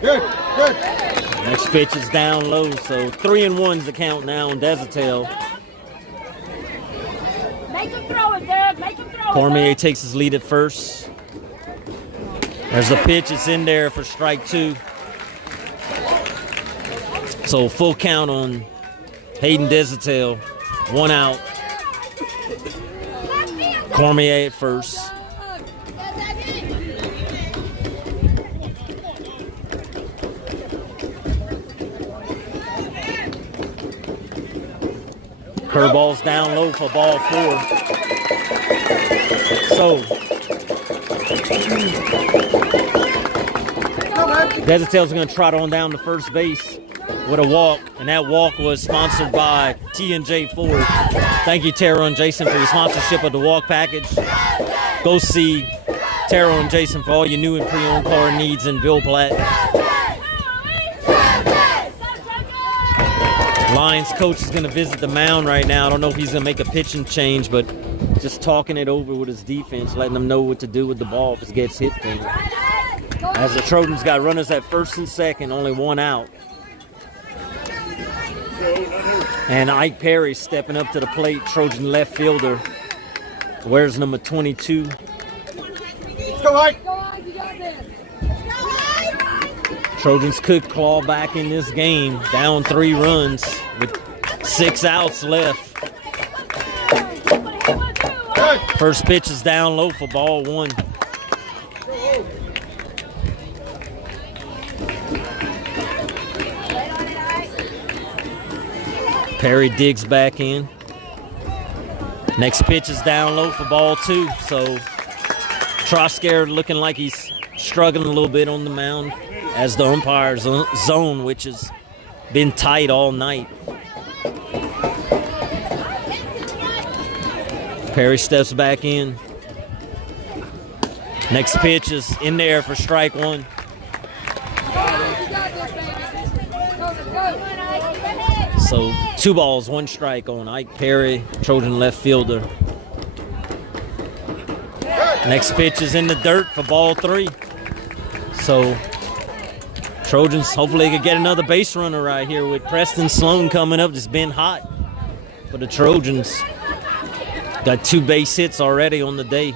Good. Good. Next pitch is down low, so 3-1's the count now on Desitail. Make him throw it, Doug. Make him throw it. Cormier takes his lead at first. There's the pitch, it's in there for strike 2. So full count on Hayden Desitail, 1 out. Cormier at first. Curveball's down low for ball 4. So Desitail's going to trot on down to first base with a walk, and that walk was sponsored by T&J Ford. Thank you, Taro and Jason, for your sponsorship of the walk package. Go see Taro and Jason for all your new and pre-owned car needs in Ville Platte. Lions coach is going to visit the mound right now. I don't know if he's going to make a pitching change, but just talking it over with his defense, letting them know what to do with the ball if it gets hit to him. As the Trojans got runners at first and second, only 1 out. And Ike Perry stepping up to the plate, Trojan left fielder. Wears number 22. Let's go, Ike. Trojans could claw back in this game, down 3 runs with 6 outs left. First pitch is down low for ball 1. Perry digs back in. Next pitch is down low for ball 2. So Trosclair looking like he's struggling a little bit on the mound as the umpire's zone, which has been tight all night. Perry steps back in. Next pitch is in there for strike 1. So 2 balls, 1 strike on Ike Perry, Trojan left fielder. Next pitch is in the dirt for ball 3. So Trojans hopefully could get another base runner right here with Preston Sloan coming up. Just been hot for the Trojans. Got 2 base hits already on the day.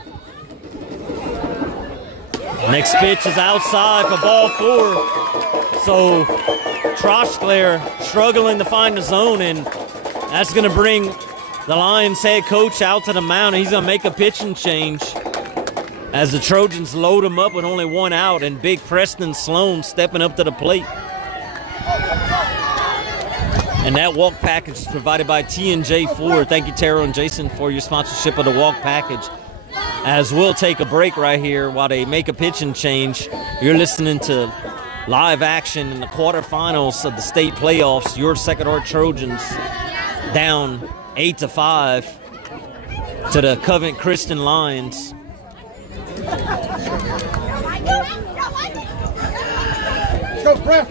Next pitch is outside for ball 4. So Troschler struggling to find the zone, and that's going to bring the Lions head coach out to the mound. He's going to make a pitching change as the Trojans load him up with only 1 out, and big Preston Sloan stepping up to the plate. And that walk package is provided by T&J Ford. Thank you, Taro and Jason, for your sponsorship of the walk package. As we'll take a break right here while they make a pitching change. You're listening to live action in the quarterfinals of the state playoffs. Your Second Trojans down 8-5 to the Covent Christian Lions. Let's go, Brett.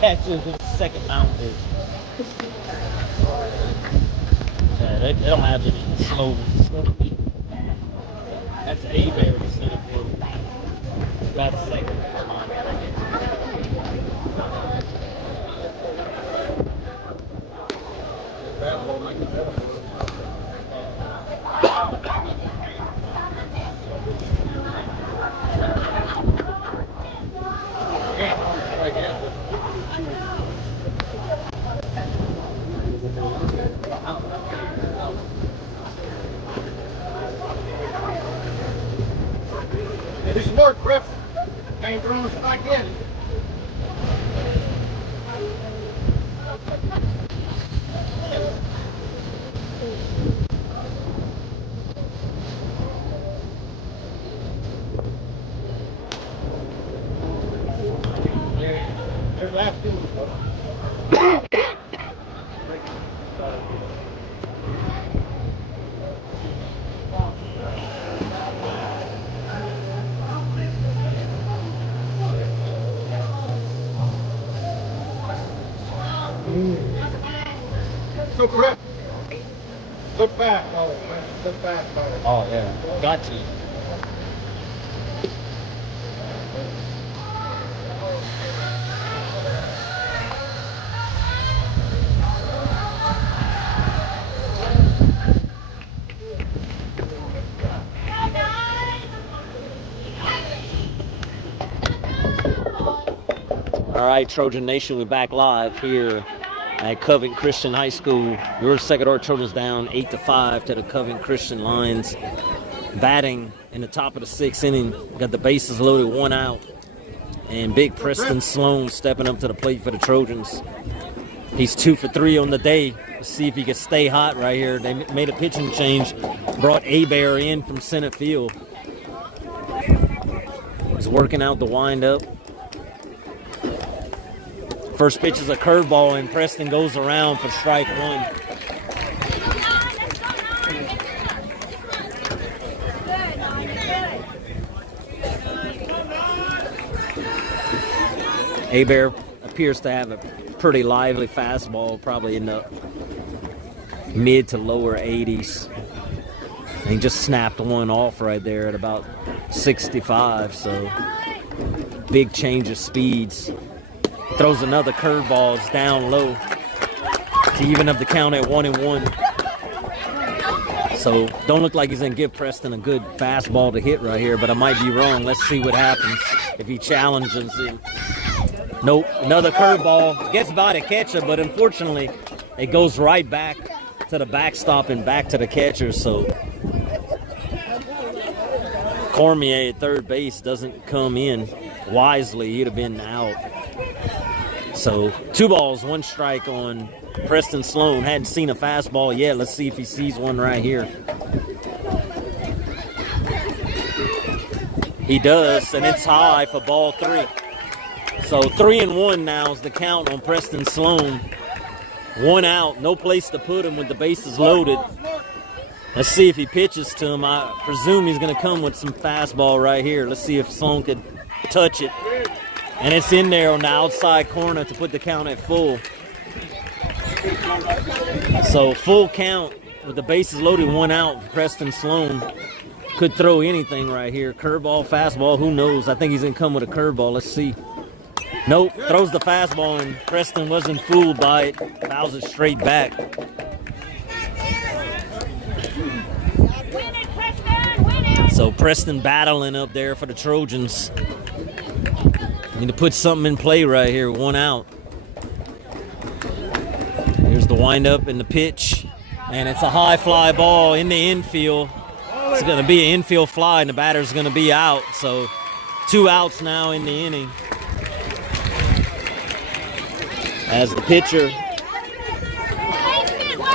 That's the second mound is. Yeah, they don't have any slow. That's A-Bear instead of blue. That's second. Do some more, Griff. Ain't throwing us back in. There's last two. So Griff, look back, man. Look back, Oh, yeah. Got to. All right, Trojan Nation, we're back live here at Covent Christian High School. Your Second Trojans down 8-5 to the Covent Christian Lions. Batting in the top of the 6th inning. Got the bases loaded, 1 out. And big Preston Sloan stepping up to the plate for the Trojans. He's 2 for 3 on the day. Let's see if he can stay hot right here. They made a pitching change. Brought A-Bear in from center field. He's working out the windup. First pitch is a curveball, and Preston goes around for strike 1. A-Bear appears to have a pretty lively fastball, probably in the mid to lower 80s. And he just snapped one off right there at about 65, so big change of speeds. Throws another curveball, it's down low to even up the count at 1-1. So don't look like he's gonna give Preston a good fastball to hit right here, but I might be wrong. Let's see what happens if he challenges him. Nope, another curveball, gets by the catcher, but unfortunately it goes right back to the backstop and back to the catcher. So Cormier at third base doesn't come in wisely. He'd have been out. So 2 balls, 1 strike on Preston Sloan. Hadn't seen a fastball yet. Let's see if he sees one right here. He does, and it's high for ball 3. So 3-1 now is the count on Preston Sloan. 1 out, no place to put him with the bases loaded. Let's see if he pitches to him. I presume he's going to come with some fastball right here. Let's see if Sloan could touch it. And it's in there on the outside corner to put the count at full. So full count with the bases loaded, 1 out for Preston Sloan. could throw anything right here. Curveball, fastball, who knows? I think he's going to come with a curveball. Let's see. Nope, throws the fastball, and Preston wasn't fooled by it. Fouls it straight back. So Preston battling up there for the Trojans. Need to put something in play right here, 1 out. Here's the windup and the pitch, and it's a high fly ball in the infield. It's going to be an infield fly, and the batter's going to be out. So 2 outs now in the inning. As the pitcher,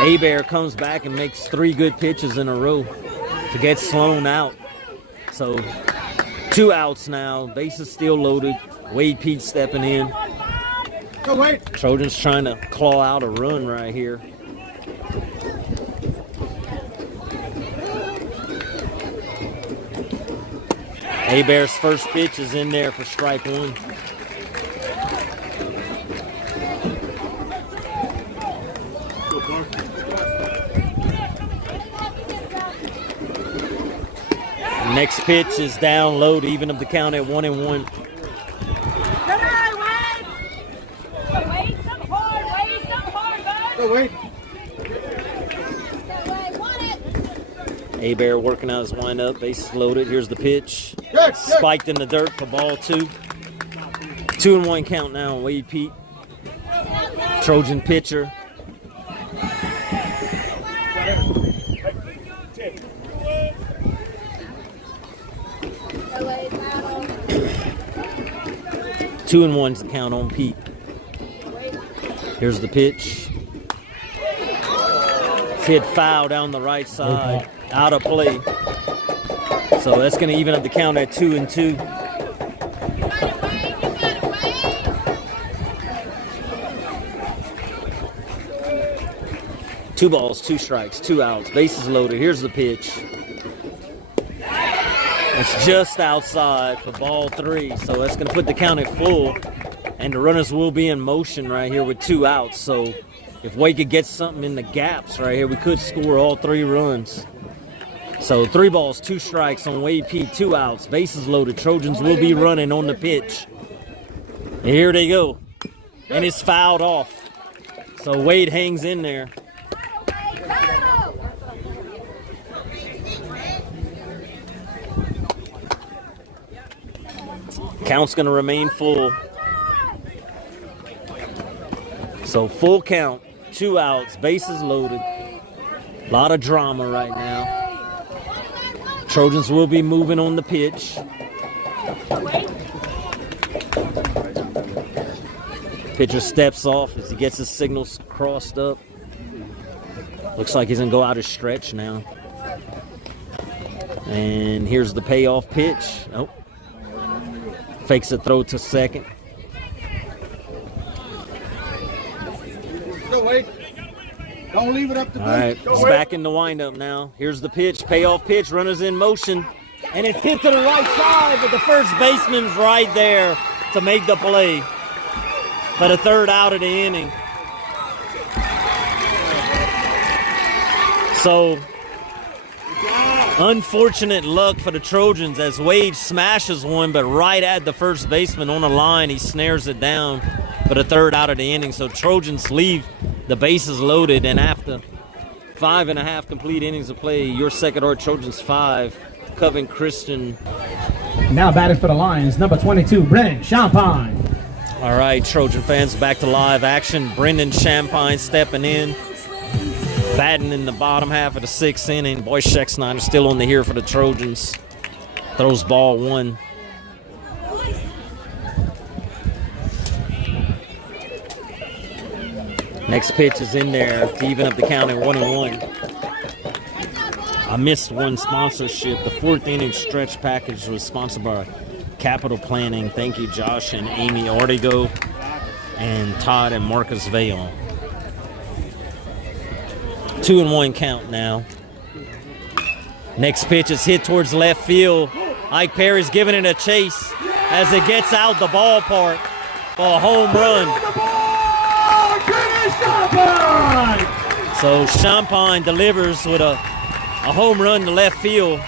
Abear, comes back and makes 3 good pitches in a row to get Sloan out. So 2 outs now, bases still loaded. Wade Pete stepping in. Trojans trying to claw out a run right here. Abear's first pitch is in there for strike 1. Next pitch is down low to even up the count at 1-1. Abear working out his windup, bases loaded. Here's the pitch. Spiked in the dirt for ball 2. 2-1 count now on Wade Pete. Trojan pitcher. Two and one's the count on Pete. Here's the pitch. It's hit foul down the right side, out of play. So that's going to even up the count at 2-2. Two balls, 2 strikes, 2 outs, bases loaded. Here's the pitch. It's just outside for ball 3, so that's going to put the count at full, and the runners will be in motion right here with 2 outs. So if Wade could get something in the gaps right here, we could score all 3 runs. So 3 balls, 2 strikes on Wade Pete, 2 outs, bases loaded. Trojans will be running on the pitch. And here they go, and it's fouled off. So Wade hangs in there. Count's going to remain full. So full count, 2 outs, bases loaded. A lot of drama right now. Trojans will be moving on the pitch. Pitcher steps off as he gets his signals crossed up. Looks like he's going to go out of stretch now. And here's the payoff pitch. Oh. Fakes a throw to second. Go, Wade. Don't leave it up to All right, he's back in the windup now. Here's the pitch, payoff pitch, runners in motion. And it's hit to the right side, but the first baseman's right there to make the play for the 3rd out of the inning. So, unfortunate luck for the Trojans as Wade smashes one, but right at the first baseman on the line, he snares it down for the 3rd out of the inning. So Trojans leave the bases loaded, and after 5.5 complete innings of play, your second or Trojans 5, Coven Christian. Now batting for the Lions, number 22, Brennan Champagne. All right, Trojan fans, back to live action. Brendan Champagne stepping in. Batting in the bottom half of the 6th inning. Boy Scheck still on the here for the Trojans. Throws ball 1. Next pitch is in there to even up the count at 1-1. I missed one sponsorship. The 4th inning stretch package was sponsored by Capital Planning. Thank you, Josh and Amy Ortego and Todd and Marcus Vail. 2-1 count now. Next pitch is hit towards left field. Ike Perry's giving it a chase as it gets out the ballpark for a home run. So Champagne delivers with a home run to left field.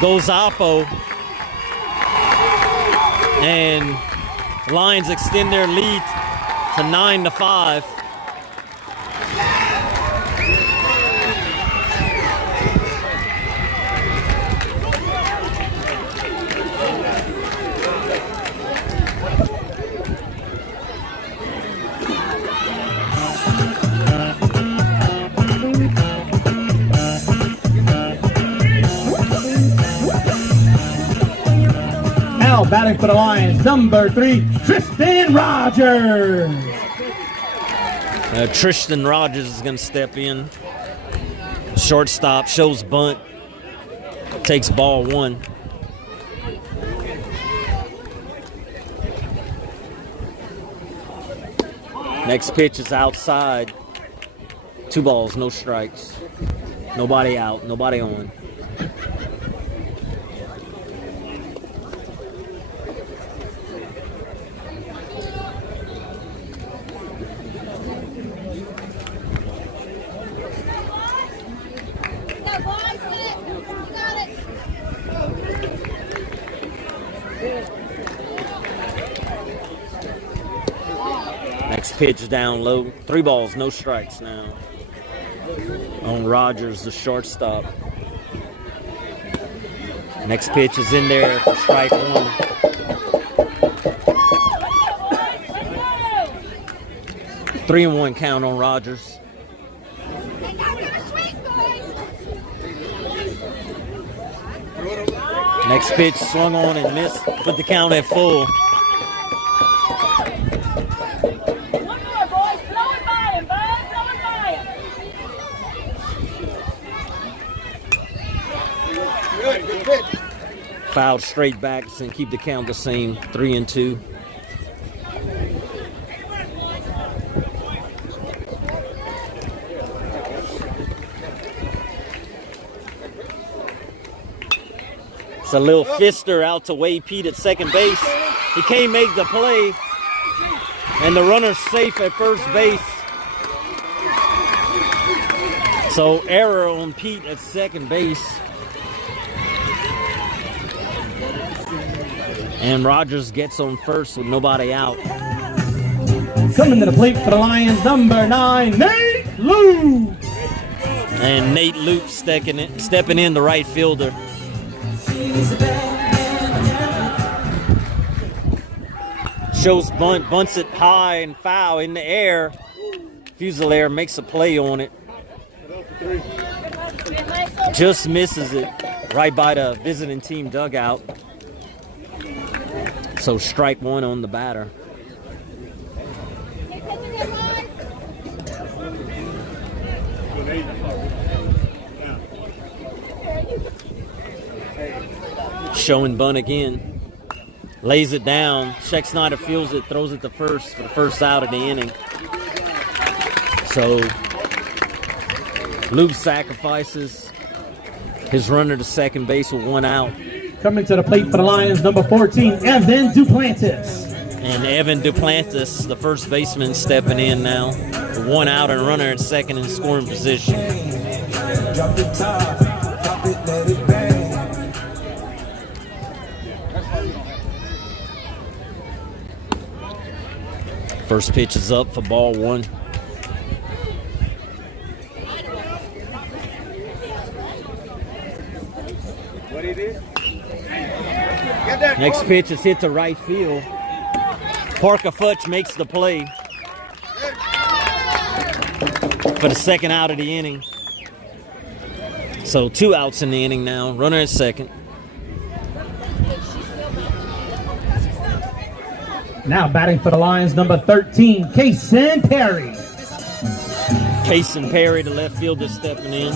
goes Oppo. And Lions extend their lead to 9-5. Now batting for the Lions, number 3, Tristan Rogers. Tristan Rogers is going to step in. Shortstop, shows bunt, takes ball 1. Next pitch is outside. 2 balls, no strikes. Nobody out, nobody on. Next pitch down low. 3 balls, no strikes now. On Rogers, the shortstop. Next pitch is in there for strike 1. 3-1 count on Rogers. Next pitch swung on and missed. Put the count at full. Fouled straight back and keep the count the same, 3-2. It's a little fister out to Wade Pete at second base. He can't make the play, and the runner's safe at first base. So error on Pete at second base. And Rogers gets on first with nobody out. Coming to the plate for the Lions, number 9, Nate Loop. And Nate Loop stepping in, the right fielder. Shows bunt, bunts it high and foul in the air. Fusilier makes a play on it. Just misses it right by the visiting team dugout. So strike 1 on the batter. Showing bunt again. Lays it down. Scheck-Snyder fields it, throws it to first for the first out of the inning. So Luke sacrifices his runner to second base with 1 out. Coming to the plate for the Lions, number 14, Evan Duplantis. And Evan Duplantis, the first baseman, stepping in now. 1 out and runner at second in scoring position. Drop the top, drop it, let it bang. First pitch is up for ball 1. Next pitch is hit to right field. Parker Futch makes the play for the second out of the inning. So 2 outs in the inning now. Runner at second. Now batting for the Lions, number 13, Kason Perry. Kason Perry, the left fielder, stepping in.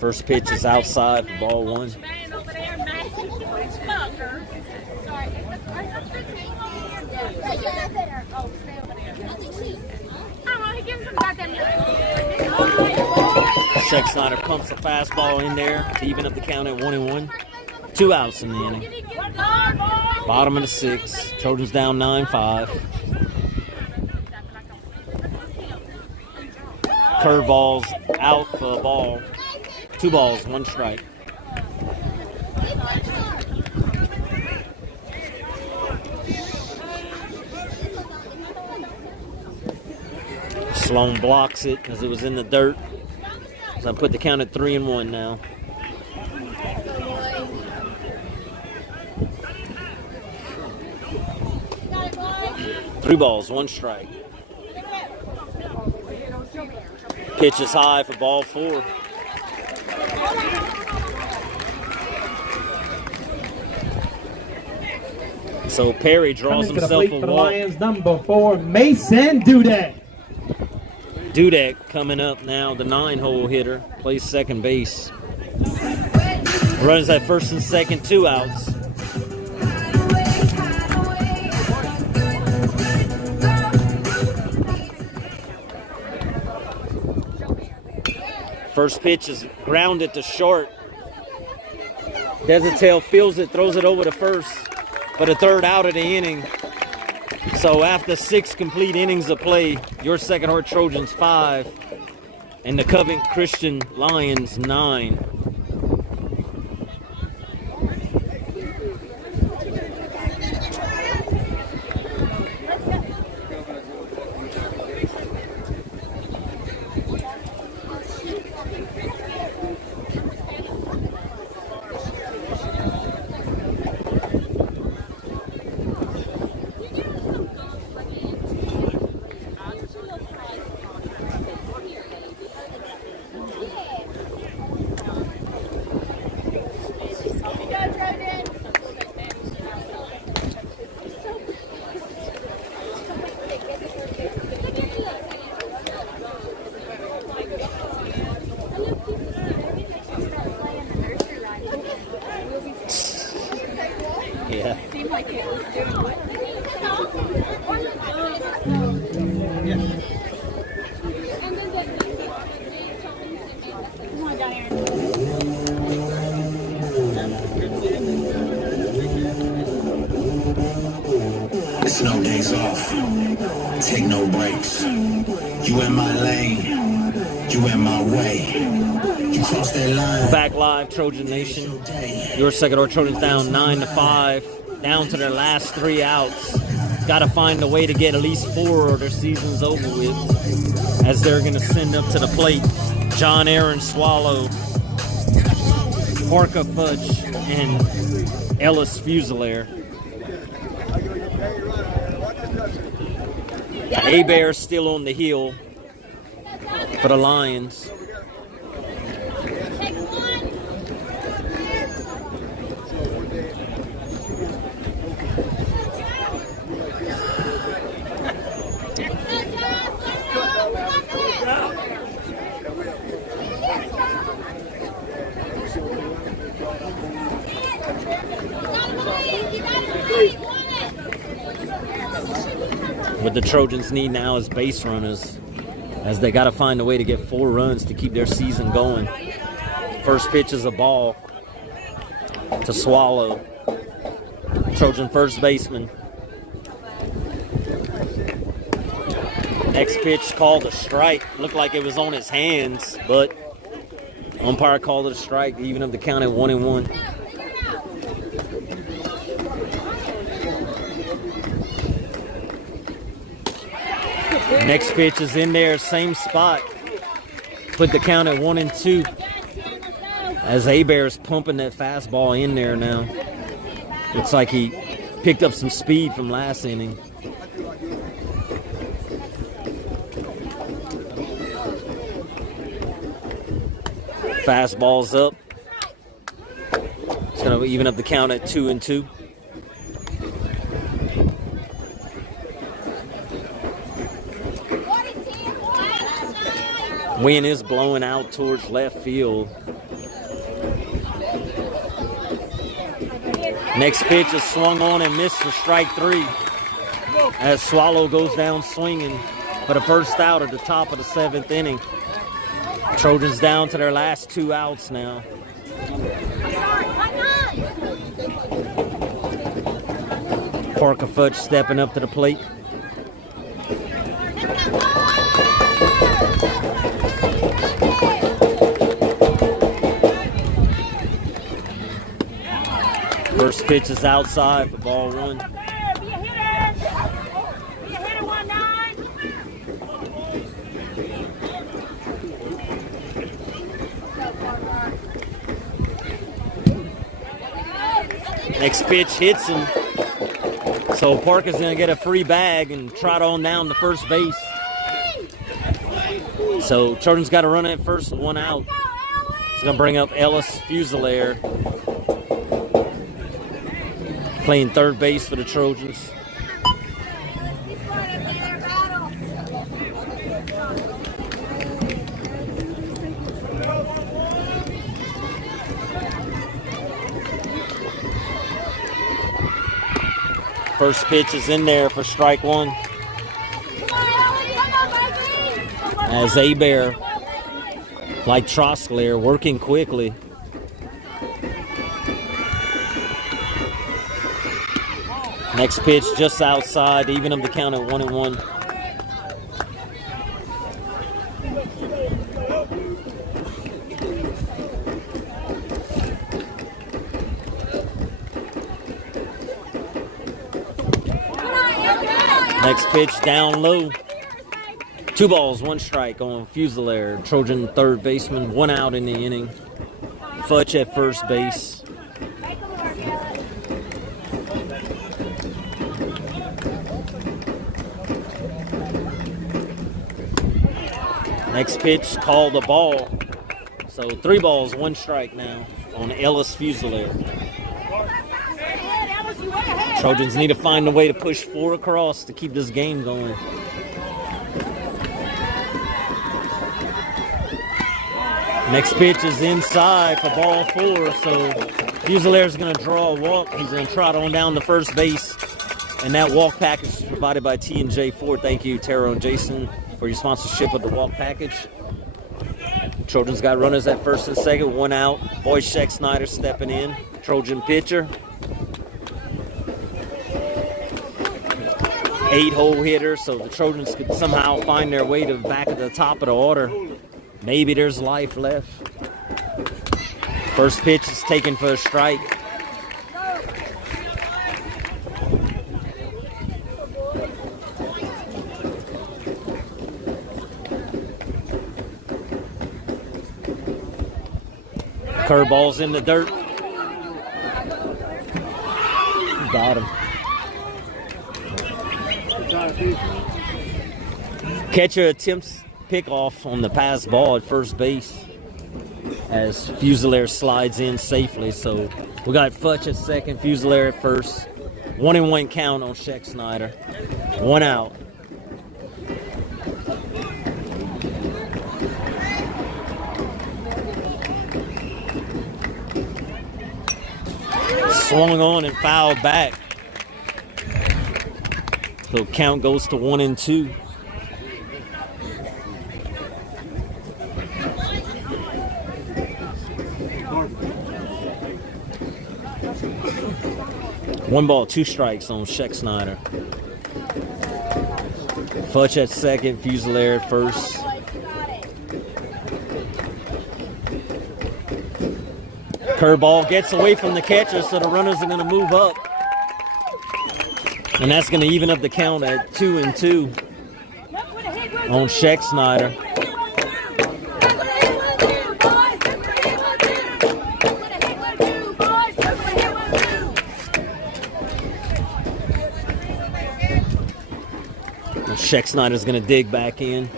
First pitch is outside for ball 1. Scheck-Snyder pumps a fastball in there to even up the count at 1-1. 2 outs in the inning. Bottom of the 6th. Trojans down 9-5. Curveballs out for a ball. 2 balls, 1 strike. Sloan blocks it because it was in the dirt. So I put the count at 3-1 now. Three balls, 1 strike. Pitch is high for ball 4. So Perry draws Coming to the himself plate a for the walk. Lions, number 4, Mason Dudek. Dudek coming up now, the 9-hole hitter, plays second base. Runs at first and second, 2 outs. First pitch is grounded to short. Desitail feels it, throws it over to first for the 3rd out of the inning. So after 6 complete innings of play, your Second Heart Trojans 5 and the Covent Christian Lions 9. Yeah. Seemed like it was doing what? Come on down here. It's no days off. Take no breaks. You in my lane. You in my way. You cross that line. Back live, Trojan Nation. Your Second Heart Trojans down 9-5, down to their last 3 outs. Got to find a way to get at least 4 or their season's over with, as they're going to send up to the plate John Aaron Swallow, Parker Fudge, and Ellis Fusilier. A-Bear still on the heel for the Lions. What the Trojans need now is base runners, as they got to find a way to get 4 runs to keep their season going. First pitch is a ball to Swallow, Trojan first baseman. Next pitch called a strike. Looked like it was on his hands, but umpire called it a strike, even up the count at 1-1. Next pitch is in there, same spot. Put the count at 1-2. As A-Bear's pumping that fastball in there now. Looks like he picked up some speed from last inning. Fastball's up. It's going to even up the count at 2-2. Wind is blowing out towards left field. Next pitch is swung on and missed for strike 3. As Swallow goes down swinging for the first out at the top of the 7th inning. Trojans down to their last 2 outs now. Parker Fudge stepping up to the plate. First pitch is outside for ball 1. Be a hitter. Be a hitter, 1-9. Next pitch hits him. So Parker's going to get a free bag and trot on down to first base. So Children's got to run at first, 1 out. It's going to bring up Ellis Fusilier, playing third base for the Trojans. First pitch is in there for strike 1. As Abear, like Trosclair, working quickly. Next pitch just outside, even up the count at 1-1. Next pitch down low. 2 balls, 1 strike on Fusilier. Trojan third baseman, 1 out in the inning. Fudge at first base. Next pitch, called the ball. So 3 balls, 1 strike now on Ellis Fusilier. Trojans need to find a way to push 4 across to keep this game going. Next pitch is inside for ball 4, so Fusilier is going to draw a walk. He's going to trot on down to first base, and that walk package is provided by T&J Ford. Thank you, Tara and Jason, for your sponsorship of the walk package. Trojans got runners at first and second, 1 out. Boy Sheck Snyder stepping in, Trojan pitcher. 8-hole hitter, so the Trojans could somehow find their way to the back of the top of the order. Maybe there's life left. First pitch is taken for a strike. Curveball's in the dirt. Got him. Catcher attempts pickoff on the pass ball at first base as Fusilier slides in safely. So we got Futch at second, Fusilier at first. 1-1 count on Sheck Snyder. 1 out. Swung on and fouled back. So count goes to 1-2. One ball, 2 strikes on Sheck Snyder. Futch at second, Fusilier at first. Curveball gets away from the catcher, so the runners are going to move up. And that's going to even up the count at 2-2 on Sheck Snyder. Sheck Snyder's going to dig back in.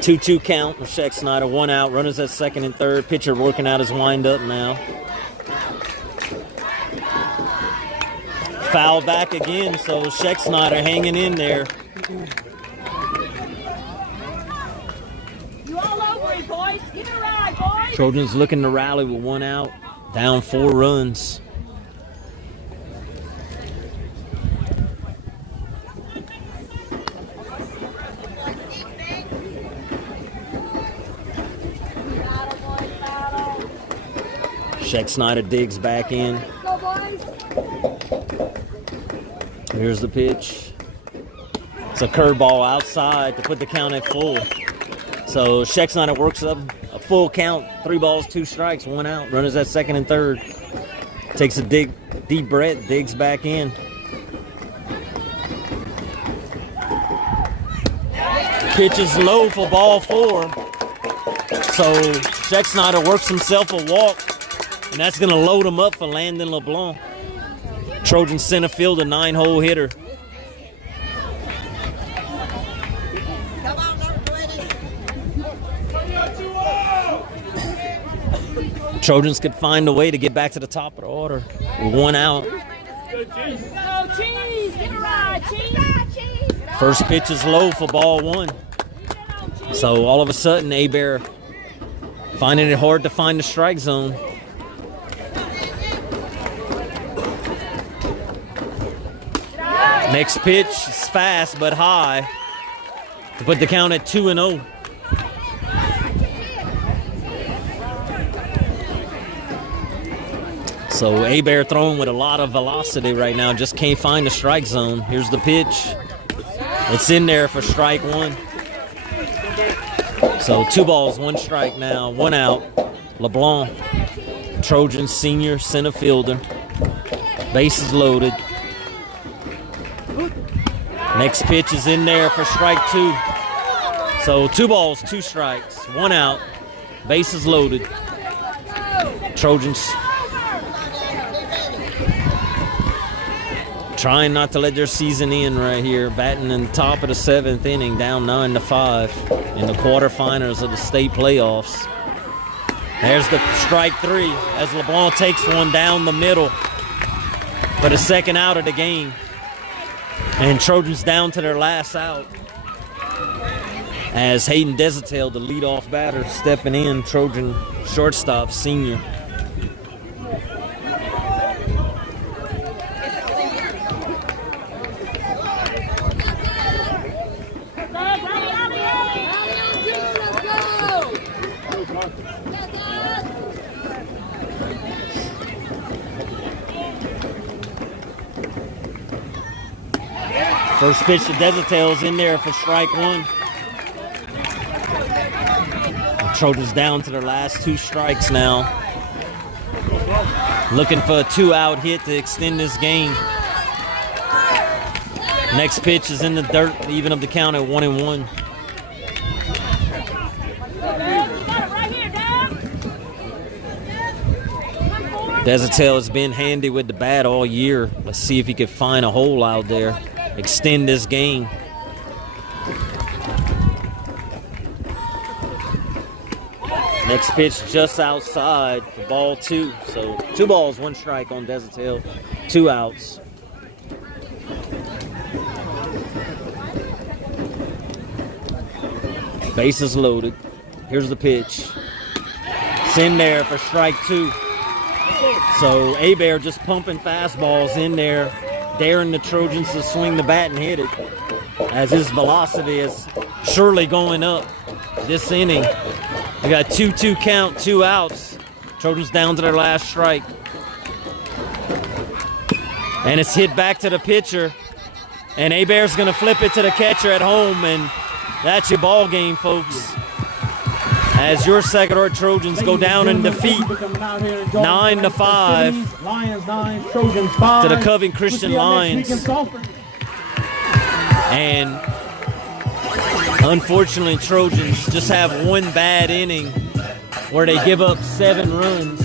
Two count with Sheck Snyder, 1 out. Runners at second and third. Pitcher working out his windup now. Foul back again, so Sheck Snyder hanging in there. You all over it, boys. Give it a ride, boys. Trojans looking to rally with 1 out. Down 4 runs. Sheck Snyder digs back in. Here's the pitch. It's a curveball outside to put the count at full. So Sheck Snyder works up a full count, 3 balls, 2 strikes, 1 out. Runners at second and third. Takes a deep breath, digs back in. Pitch is low for ball 4. So Sheck Snyder works himself a walk, and that's going to load him up for Landon LeBlanc. Trojan center field, a 9-hole hitter. Trojans could find a way to get back to the top of the order with 1 out. First pitch is low for ball 1. So all of a sudden, Hebert finding it hard to find the strike zone. Next pitch is fast but high to put the count at 2-0. So Hebert throwing with a lot of velocity right now, just can't find the strike zone. Here's the pitch. It's in there for strike 1. So 2 balls, 1 strike now, 1 out. LeBlanc, Trojan senior center fielder. Bases loaded. Next pitch is in there for strike 2. So 2 balls, 2 strikes, 1 out. Bases loaded. Trojans trying not to let their season end right here. Batting in the top of the 7th inning, down 9-5 in the quarterfinals of the state playoffs. There's the strike 3 as LeBlanc takes one down the middle for the 2nd out of the game. And Trojans down to their last out as Hayden Desautel, the leadoff batter, stepping in, Trojan shortstop senior. First pitch to Desautel is in there for strike 1. The Trojans down to their last 2 strikes now. Looking for a 2-out hit to extend this game. Next pitch is in the dirt, even up the count at 1-1. Desautel has been handy with the bat all year. Let's see if he can find a hole out there. Extend this game. Next pitch just outside for ball 2. So 2 balls, 1 strike on Desautel, 2 outs. Bases loaded. Here's the pitch. It's in there for strike 2. So Hebert just pumping fastballs in there, daring the Trojans to swing the bat and hit it, as his velocity is surely going up this inning. We got 2-2 count, 2 outs. Trojans down to their last strike. And it's hit back to the pitcher. And Hebert's going to flip it to the catcher at home, and that's your ball game, folks. As your Sagamore Trojans go down in defeat 9-5 Lions 9, Trojans 5 to the Coving Christian Lions. And unfortunately, Trojans just have 1 bad inning where they give up 7 runs.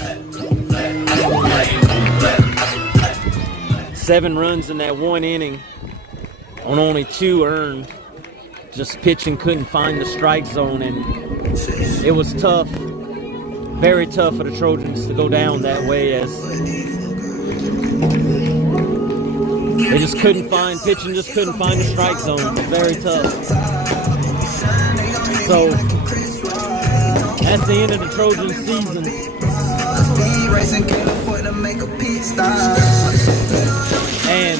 7 runs in that 1 inning on only 2 earned. Just pitching couldn't find the strike zone, and it was tough, very tough for the Trojans to go down that way, as they just couldn't find, pitching just couldn't find the strike zone. It was very tough. So that's the end of the Trojan season. And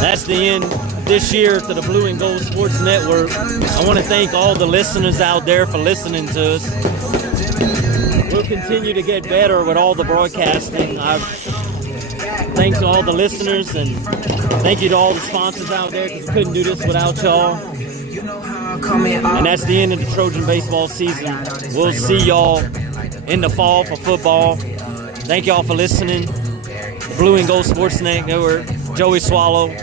that's the end this year to the Blue and Gold Sports Network. I want to thank all the listeners out there for listening to us. we'll continue to get better with all the broadcasting. Thanks to all the listeners, and thank you to all the sponsors out there, because we couldn't do this without y'all. And that's the end of the Trojan baseball season. We'll see y'all in the fall for football. Thank y'all for listening. Blue and Gold Sports Network, Joey Swallow.